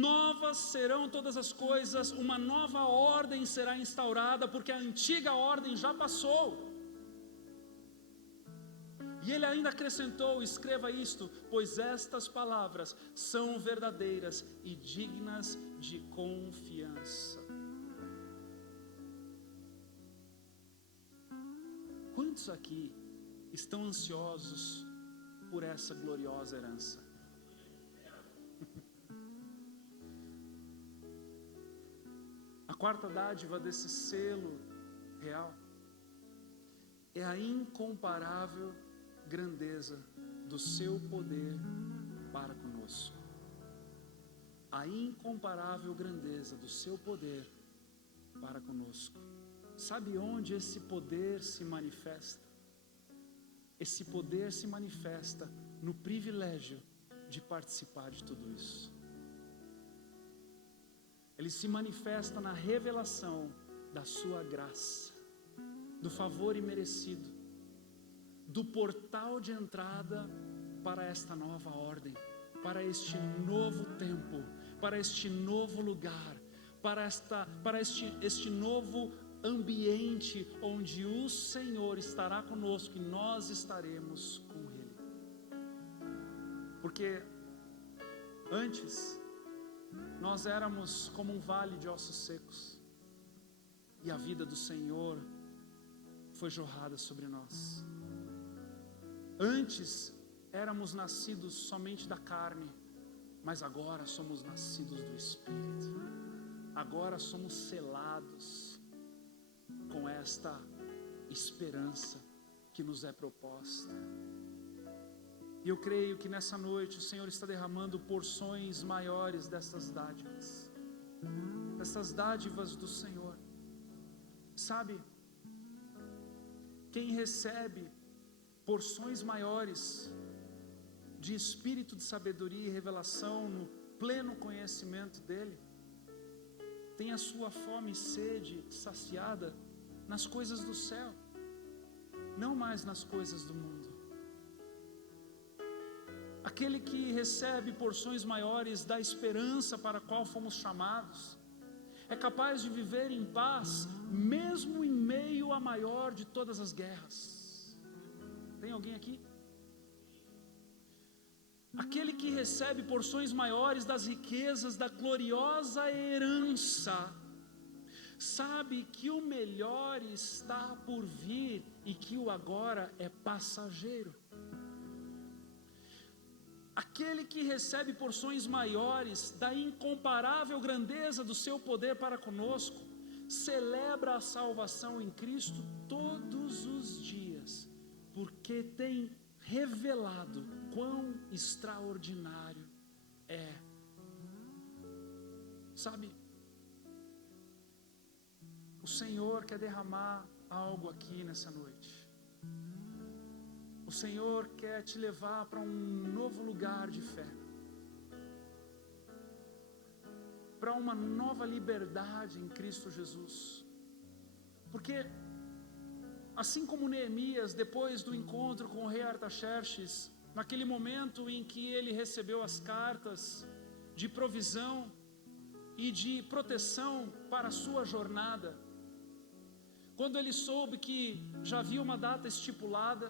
novas serão todas as coisas, uma nova ordem será instaurada, porque a antiga ordem já passou. E ele ainda acrescentou, escreva isto, pois estas palavras são verdadeiras e dignas de confiança. Quantos aqui estão ansiosos por essa gloriosa herança? A quarta dádiva desse selo real é a incomparável grandeza do seu poder para conosco. A incomparável grandeza do seu poder para conosco. Sabe onde esse poder se manifesta? Esse poder se manifesta no privilégio de participar de tudo isso. Ele se manifesta na revelação da sua graça, do favor imerecido, do portal de entrada para esta nova ordem, para este novo tempo, para este novo lugar, para este novo ambiente onde o Senhor estará conosco e nós estaremos com Ele. Porque antes nós éramos como um vale de ossos secos, e a vida do Senhor foi jorrada sobre nós. Antes éramos nascidos somente da carne, mas agora somos nascidos do Espírito. Agora somos selados com esta esperança que nos é proposta. E eu creio que nessa noite o Senhor está derramando porções maiores dessas dádivas do Senhor. Sabe, quem recebe porções maiores de espírito de sabedoria e revelação no pleno conhecimento dEle, tem a sua fome e sede saciada nas coisas do céu, não mais nas coisas do mundo. Aquele que recebe porções maiores da esperança para a qual fomos chamados, é capaz de viver em paz, mesmo em meio à maior de todas as guerras. Tem alguém aqui? Aquele que recebe porções maiores das riquezas da gloriosa herança, sabe que o melhor está por vir e que o agora é passageiro. Aquele que recebe porções maiores da incomparável grandeza do seu poder para conosco, celebra a salvação em Cristo todos os dias, porque tem revelado quão extraordinário é. Sabe, o Senhor quer derramar algo aqui nessa noite. O Senhor quer te levar para um novo lugar de fé, para uma nova liberdade em Cristo Jesus. Porque assim como Neemias, depois do encontro com o rei Artaxerxes, naquele momento em que ele recebeu as cartas de provisão e de proteção para a sua jornada, quando ele soube que já havia uma data estipulada,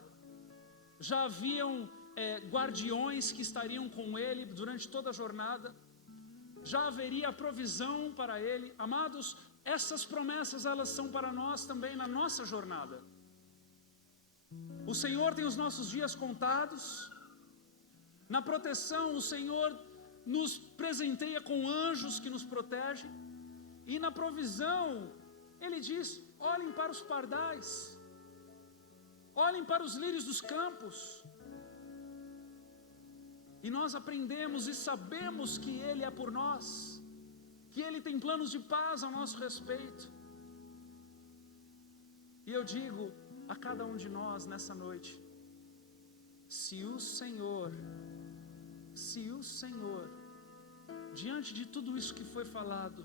já haviam guardiões que estariam com ele durante toda a jornada, já haveria provisão para ele. Amados, essas promessas elas são para nós também na nossa jornada. O Senhor tem os nossos dias contados. Na proteção, o Senhor nos presenteia com anjos que nos protegem, e na provisão Ele diz: Olhem para os pardais, olhem para os lírios dos campos. E nós aprendemos e sabemos que Ele é por nós, que Ele tem planos de paz ao nosso respeito. E eu digo a cada um de nós nessa noite, se o Senhor, diante de tudo isso que foi falado,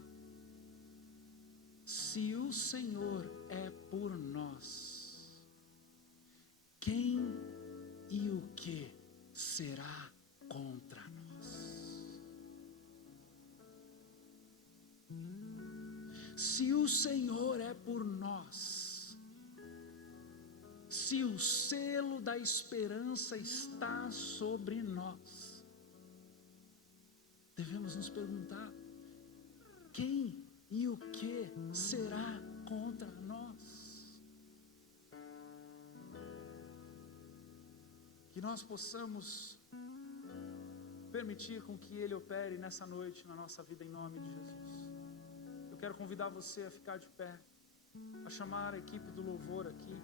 se o Senhor é por nós, quem e o que será contra nós? Se o Senhor é por nós, se o selo da esperança está sobre nós, devemos nos perguntar: quem e o que será contra nós? Que nós possamos permitir com que Ele opere nessa noite na nossa vida, em nome de Jesus. Eu quero convidar você a ficar de pé, a chamar a equipe do louvor aqui.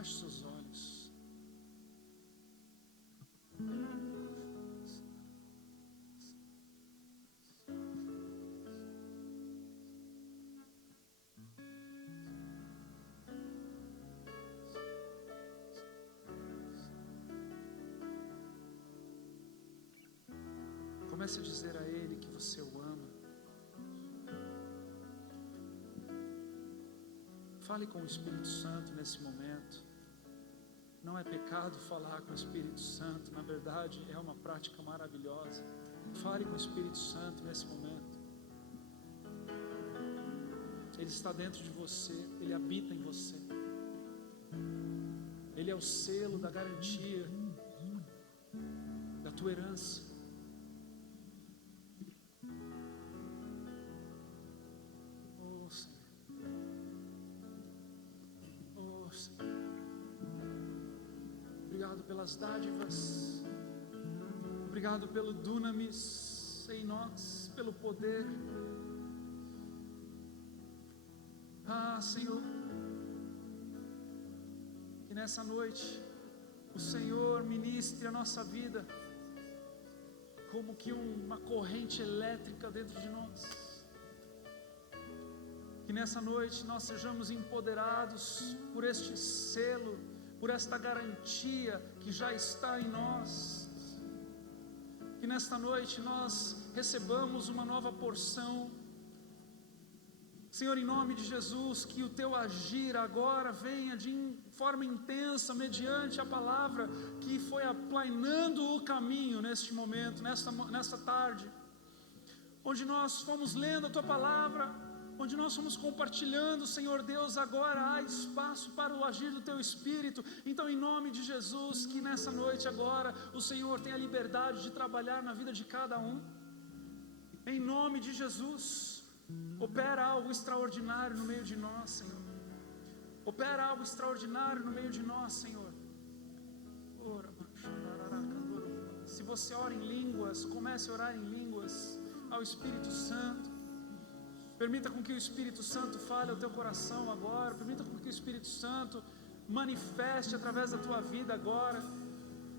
Feche seus olhos. Comece a dizer a Ele que você o ama. Fale com o Espírito Santo nesse momento. Não é pecado falar com o Espírito Santo, na verdade é uma prática maravilhosa. Fale com o Espírito Santo nesse momento. Ele está dentro de você, Ele habita em você. Ele é o selo da garantia da tua herança. Obrigado pelas dádivas, obrigado pelo dunamis em nós, pelo poder. Senhor, que nessa noite o Senhor ministre a nossa vida como que uma corrente elétrica dentro de nós. Que nessa noite nós sejamos empoderados por este selo, por esta garantia que já está em nós. Que nesta noite nós recebamos uma nova porção. Senhor, em nome de Jesus, que o Teu agir agora venha de forma intensa, mediante a palavra que foi aplainando o caminho neste momento, nesta tarde, onde nós fomos lendo a Tua palavra, onde nós fomos compartilhando. Senhor Deus, agora há espaço para o agir do Teu Espírito. Então, em nome de Jesus, que nessa noite agora o Senhor tenha liberdade de trabalhar na vida de cada um. Em nome de Jesus, opera algo extraordinário no meio de nós, Senhor. Opera algo extraordinário no meio de nós, Senhor. Se você ora em línguas, comece a orar em línguas ao Espírito Santo. Permita com que o Espírito Santo fale ao teu coração agora. Permita com que o Espírito Santo manifeste através da tua vida agora.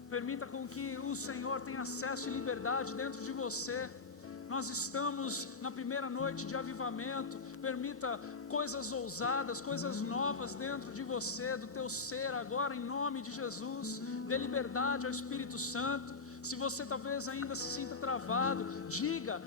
Permita com que o Senhor tenha acesso e liberdade dentro de você. Nós estamos na primeira noite de avivamento. Permita coisas ousadas, coisas novas dentro de você, do teu ser agora, em nome de Jesus. Dê liberdade ao Espírito Santo. Se você talvez ainda se sinta travado, diga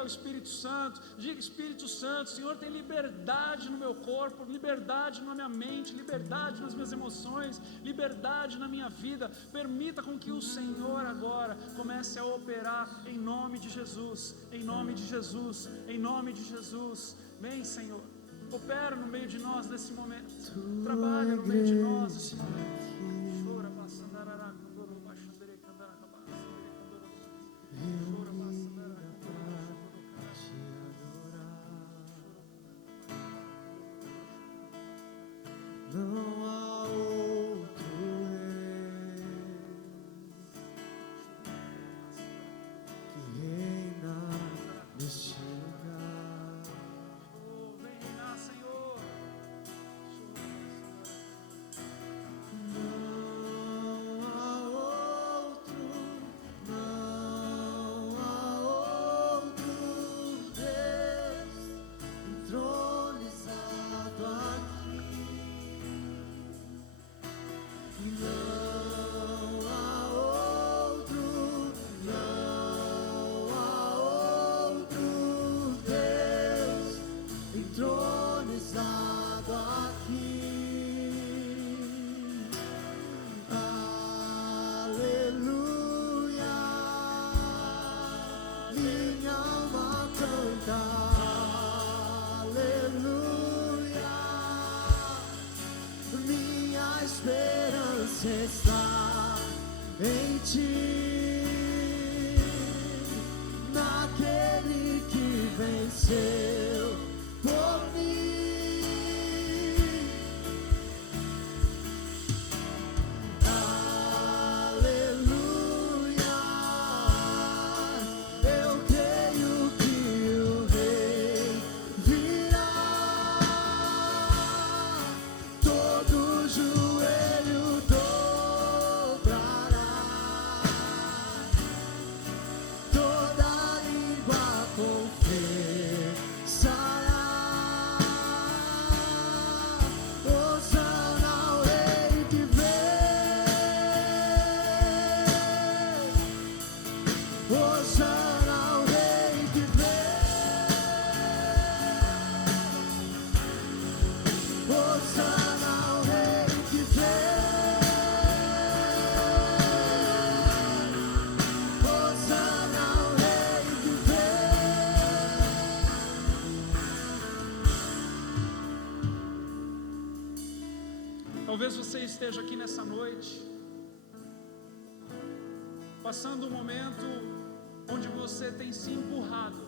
ao Espírito Santo, diga: Espírito Santo, Senhor, tem liberdade no meu corpo, liberdade na minha mente, liberdade nas minhas emoções, liberdade na minha vida. Permita com que o Senhor agora comece a operar em nome de Jesus, em nome de Jesus, em nome de Jesus. Vem, Senhor, opera no meio de nós nesse momento, trabalha no meio de nós nesse momento. esperança está em ti, naquele que venceu por mim. Aleluia, eu creio que o Rei virá, todo joelho dobrará, toda língua confessará. Hosana ao Rei que vem, Hosana ao Rei que vem, Hosana ao Rei que vem, Hosana ao Rei que vem. Talvez você esteja aqui nessa noite, passando um momento onde você tem se empurrado.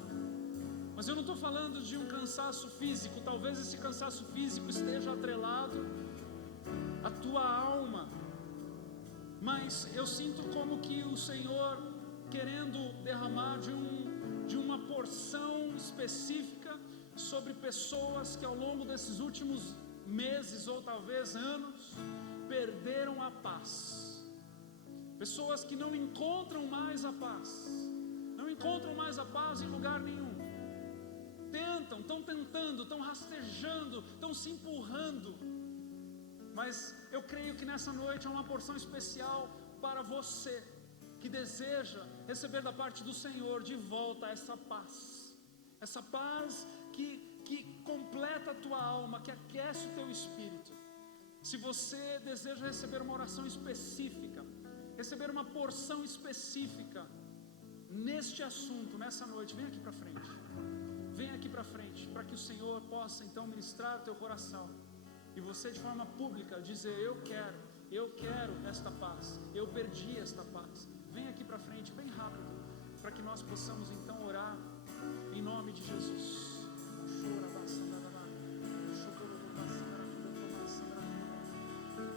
Mas eu não estou falando de um cansaço físico. Talvez esse cansaço físico esteja atrelado à tua alma. Mas eu sinto como que o Senhor querendo derramar de uma porção específica sobre pessoas que ao longo desses últimos meses ou talvez anos perderam a paz. Pessoas que não encontram mais a paz, não encontram mais a paz em lugar nenhum. Estão tentando, estão rastejando, estão se empurrando. Mas eu creio que nessa noite é uma porção especial para você que deseja receber da parte do Senhor de volta essa paz que completa a tua alma, que aquece o teu espírito. Se você deseja receber uma oração específica, receber uma porção específica neste assunto, nessa noite, vem aqui para frente. Vem aqui para frente, para que o Senhor possa então ministrar o teu coração. E você de forma pública dizer: eu quero esta paz, eu perdi esta paz. Vem aqui para frente, bem rápido, para que nós possamos então orar em nome de Jesus.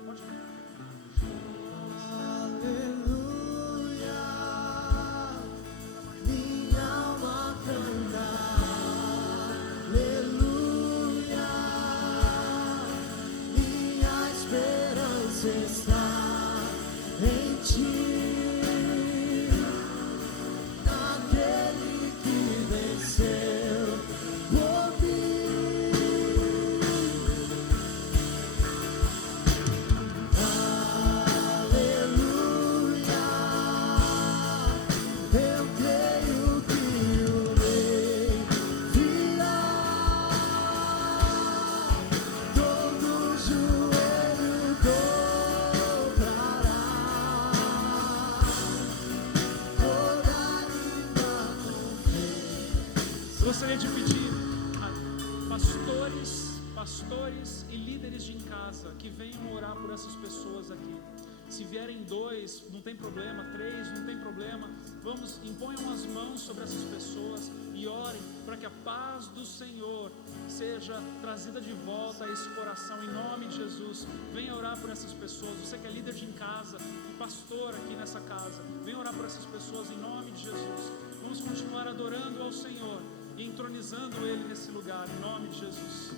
Pode vir. Aleluia, minha alma canta. Aleluia, minha esperança está em ti, naquele que venceu por mim. Aleluia, eu creio que o Rei virá, todo joelho dobrará, toda língua confessará. Gostaria de pedir a pastores e líderes de em casa que venham orar por essas pessoas aqui. Se vierem 2, não tem problema, 3, não tem problema. Vamos, imponham as mãos sobre essas pessoas e orem para que a paz do Senhor seja trazida de volta a esse coração, em nome de Jesus. Venha orar por essas pessoas. Você que é líder de em casa e pastor aqui nessa casa, venha orar por essas pessoas em nome de Jesus. Vamos continuar adorando ao Senhor e entronizando Ele nesse lugar, em nome de Jesus.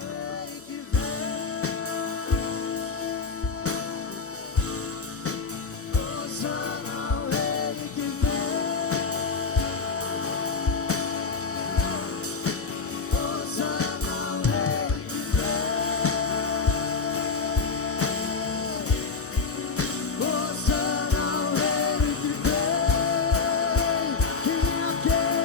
Rei que vem, Hosana ao Rei que vem, Hosana ao Rei que vem, Hosana ao Rei que vem, quem aquele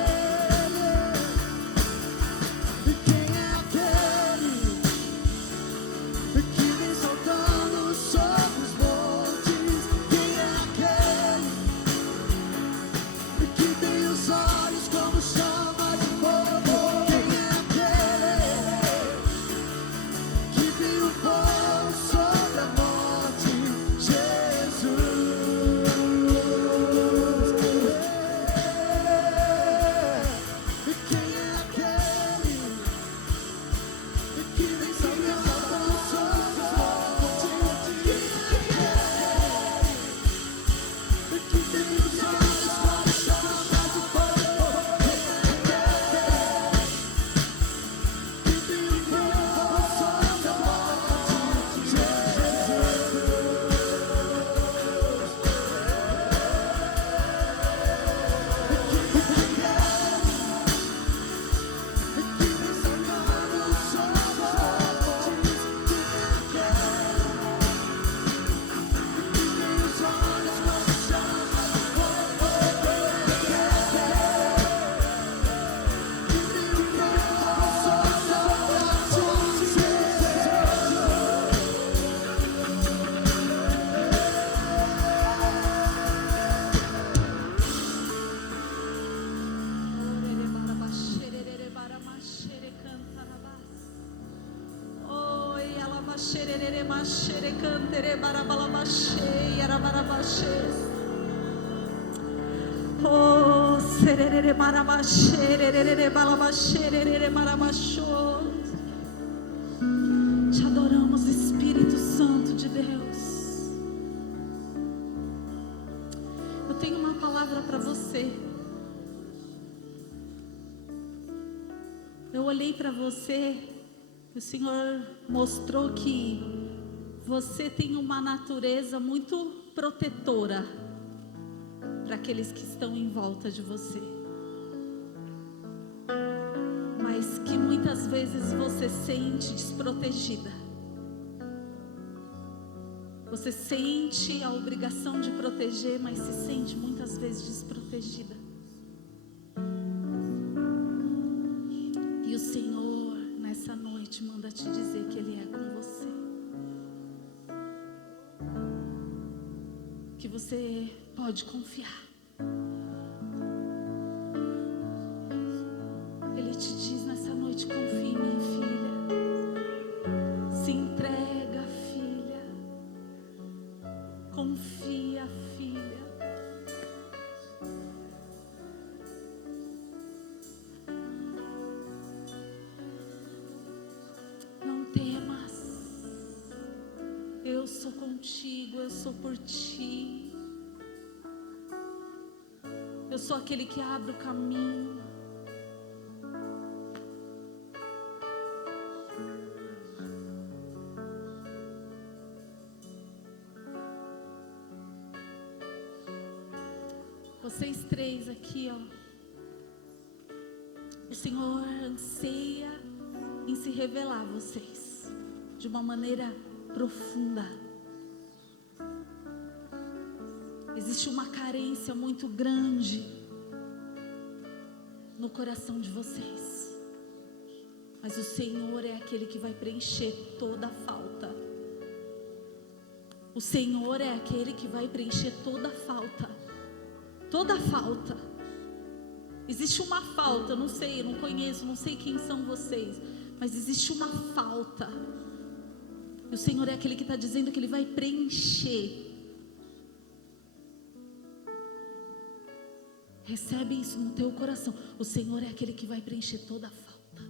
xererere maxere cantere barabalabaxê, arabarabaxê. Oh, sererere marabaxê, rerere balabaxê, rerere marabaxô. Te adoramos, Espírito Santo de Deus. Eu tenho uma palavra para você. Eu olhei para você, o Senhor mostrou que você tem uma natureza muito protetora para aqueles que estão em volta de você, mas que muitas vezes você sente desprotegida. Você sente a obrigação de proteger, mas se sente muitas vezes desprotegida. E o Senhor nessa noite manda te dizer que Ele é com você, que você pode confiar. Ele te diz nessa noite: confia em mim, filha. Se entrega, filha. Confia, filha. Não temas. Eu sou contigo, eu sou por ti. Eu sou aquele que abre o caminho. Vocês três aqui, ó. O Senhor anseia em se revelar a vocês de uma maneira profunda. Existe uma carência muito grande no coração de vocês, mas o Senhor é aquele que vai preencher toda a falta. O Senhor é aquele que vai preencher toda a falta. Toda a falta. Existe uma falta, eu não sei, eu não conheço, não sei quem são vocês, mas existe uma falta. E o Senhor é aquele que está dizendo que Ele vai preencher. Recebe isso no teu coração. O Senhor é aquele que vai preencher toda a falta.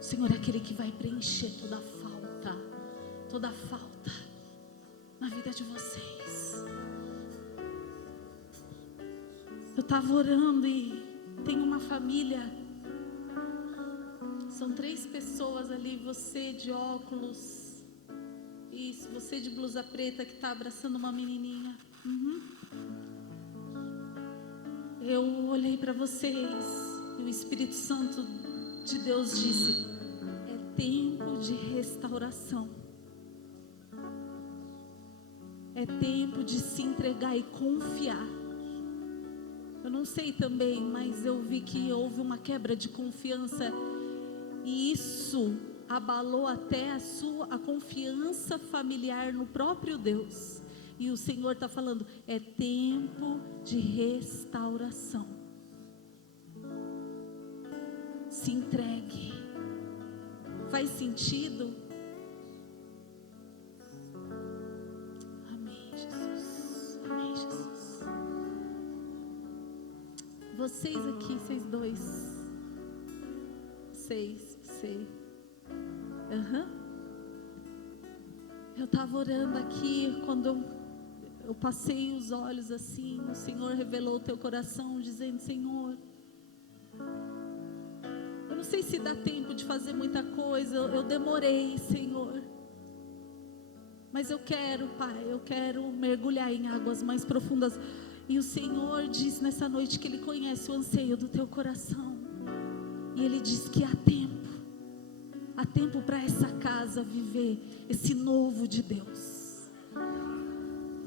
O Senhor é aquele que vai preencher toda a falta. Toda a falta na vida de vocês. Eu estava orando e tem uma família. São 3 pessoas ali. Você de óculos. Isso, você de blusa preta que está abraçando uma menininha. Eu olhei para vocês e o Espírito Santo de Deus disse: é tempo de restauração. É tempo de se entregar e confiar. Eu não sei também, mas eu vi que houve uma quebra de confiança e isso abalou até a confiança familiar no próprio Deus. E o Senhor está falando: é tempo de restauração. Se entregue. Faz sentido? Amém, Jesus. Amém, Jesus. Vocês aqui, vocês dois. Sei. Eu estava orando aqui quando eu passei os olhos assim, o Senhor revelou o teu coração, dizendo: Senhor, eu não sei se dá tempo de fazer muita coisa, eu demorei, Senhor, mas eu quero, Pai, eu quero mergulhar em águas mais profundas. E o Senhor diz nessa noite que Ele conhece o anseio do teu coração, e Ele diz que há tempo para essa casa viver esse novo de Deus.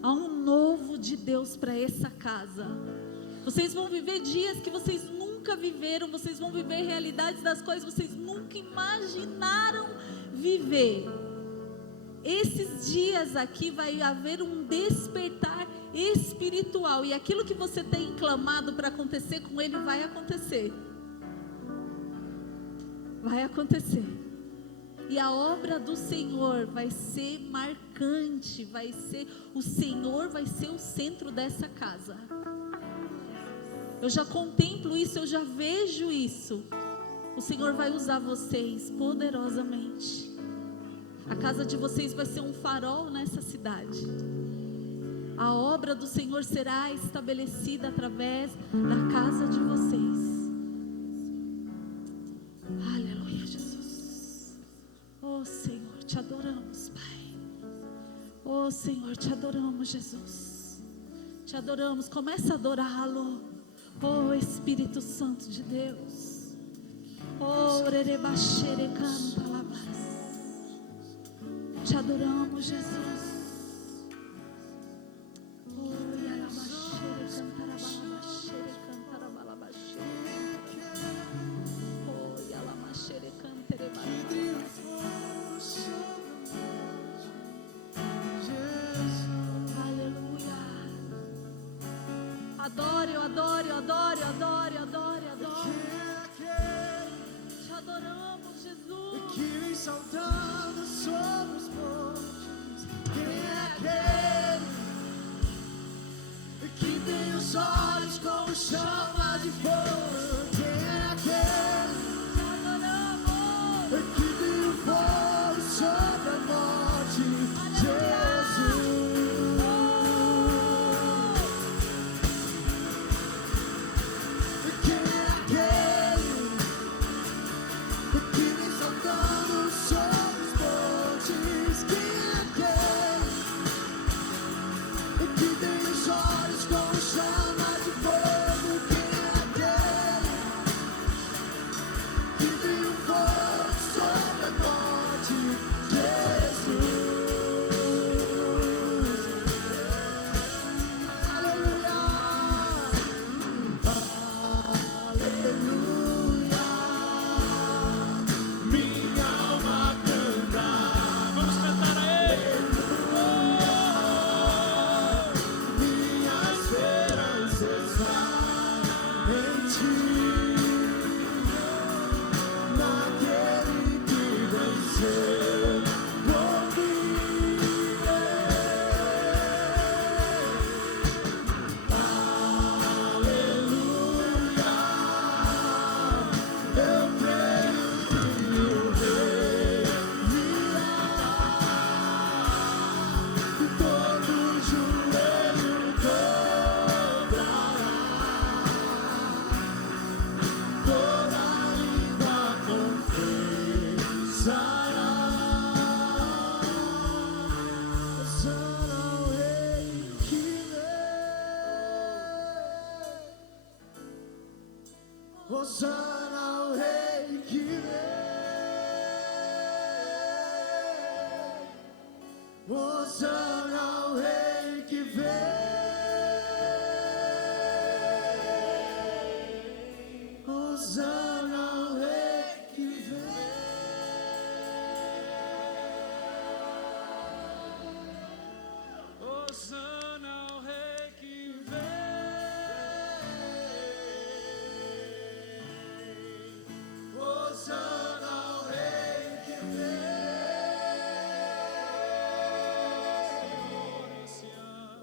Há um novo de Deus para essa casa. Vocês vão viver dias que vocês nunca viveram. Vocês vão viver realidades das quais vocês nunca imaginaram viver. Esses dias aqui vai haver um despertar espiritual. E aquilo que você tem clamado para acontecer com Ele vai acontecer. Vai acontecer. E a obra do Senhor vai ser marcante, o Senhor vai ser o centro dessa casa. Eu já contemplo isso, eu já vejo isso. O Senhor vai usar vocês poderosamente. A casa de vocês vai ser um farol nessa cidade. A obra do Senhor será estabelecida através da casa de vocês. Aleluia, Jesus. Oh Senhor, te adoramos, Pai. Oh Senhor, te adoramos, Jesus. Te adoramos, começa a adorá-lo. Oh Espírito Santo de Deus. Oh Rerebaxere canta labás. Te adoramos, Jesus. Oh Yalabaxere cantarabalabashere cantarabalabashere. Oh Yalabaxere canterebalabas. Aleluia. Adore, adore, adore, adore, adore, adore. Te adoramos, Jesus. Que vem saltando sobre os montes. Quem é aquele que tem os olhos como chama de fogo? Quem é aquele Te adoramos. que tem o fogo sobre a morte? Jesus. Quem é aquele que vem saltando sobre os montes? Quem é aquele que tem os olhos como chama de fogo? Quem é aquele que tem o fogo sobre a morte? Jesus. Aleluia. Aleluia. Minha alma canta. Vamos cantar a Ele. Minha esperança está em ti, naquele que venceu por mim. Aleluia, eu creio que o Rei virá e todo joelho dobrará, toda língua confessará. Hosana ao Rei que vem. Hosana ao Rei que vem. Hosana ao Rei que vem. Hosana ao Rei que vem. Hosana ao Rei que vem.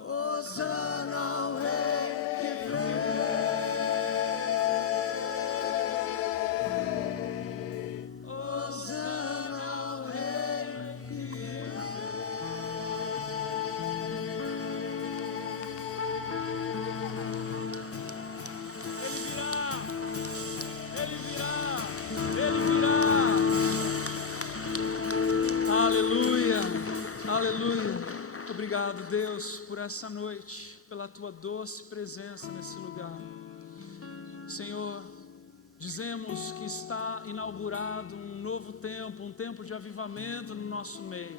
Hosana ao Rei que vem. Hosana ao Rei que vem. Hosana ao Rei que Ele virá, Ele virá, Ele virá. Aleluia, aleluia. Obrigado, Deus, por essa noite, pela Tua doce presença nesse lugar. Senhor, dizemos que está inaugurado um novo tempo, um tempo de avivamento no nosso meio.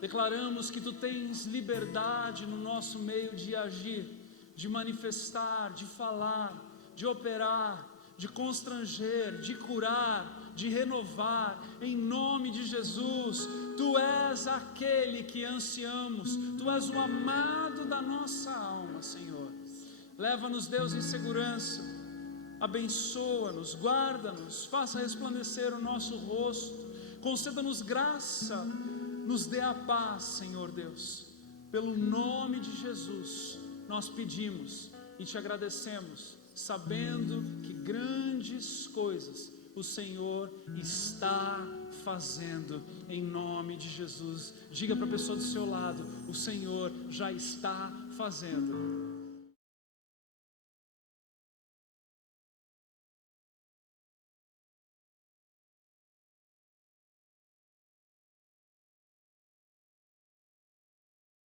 Declaramos que Tu tens liberdade no nosso meio de agir, de manifestar, de falar, de operar, de constranger, de curar, de renovar, em nome de Jesus. Tu és aquele que ansiamos, Tu és o amado da nossa alma, Senhor. Leva-nos, Deus, em segurança, abençoa-nos, guarda-nos, faça resplandecer o nosso rosto, conceda-nos graça, nos dê a paz, Senhor Deus. Pelo nome de Jesus, nós pedimos e te agradecemos, sabendo que grandes coisas o Senhor está fazendo, em nome de Jesus. Diga para a pessoa do seu lado: o Senhor já está fazendo.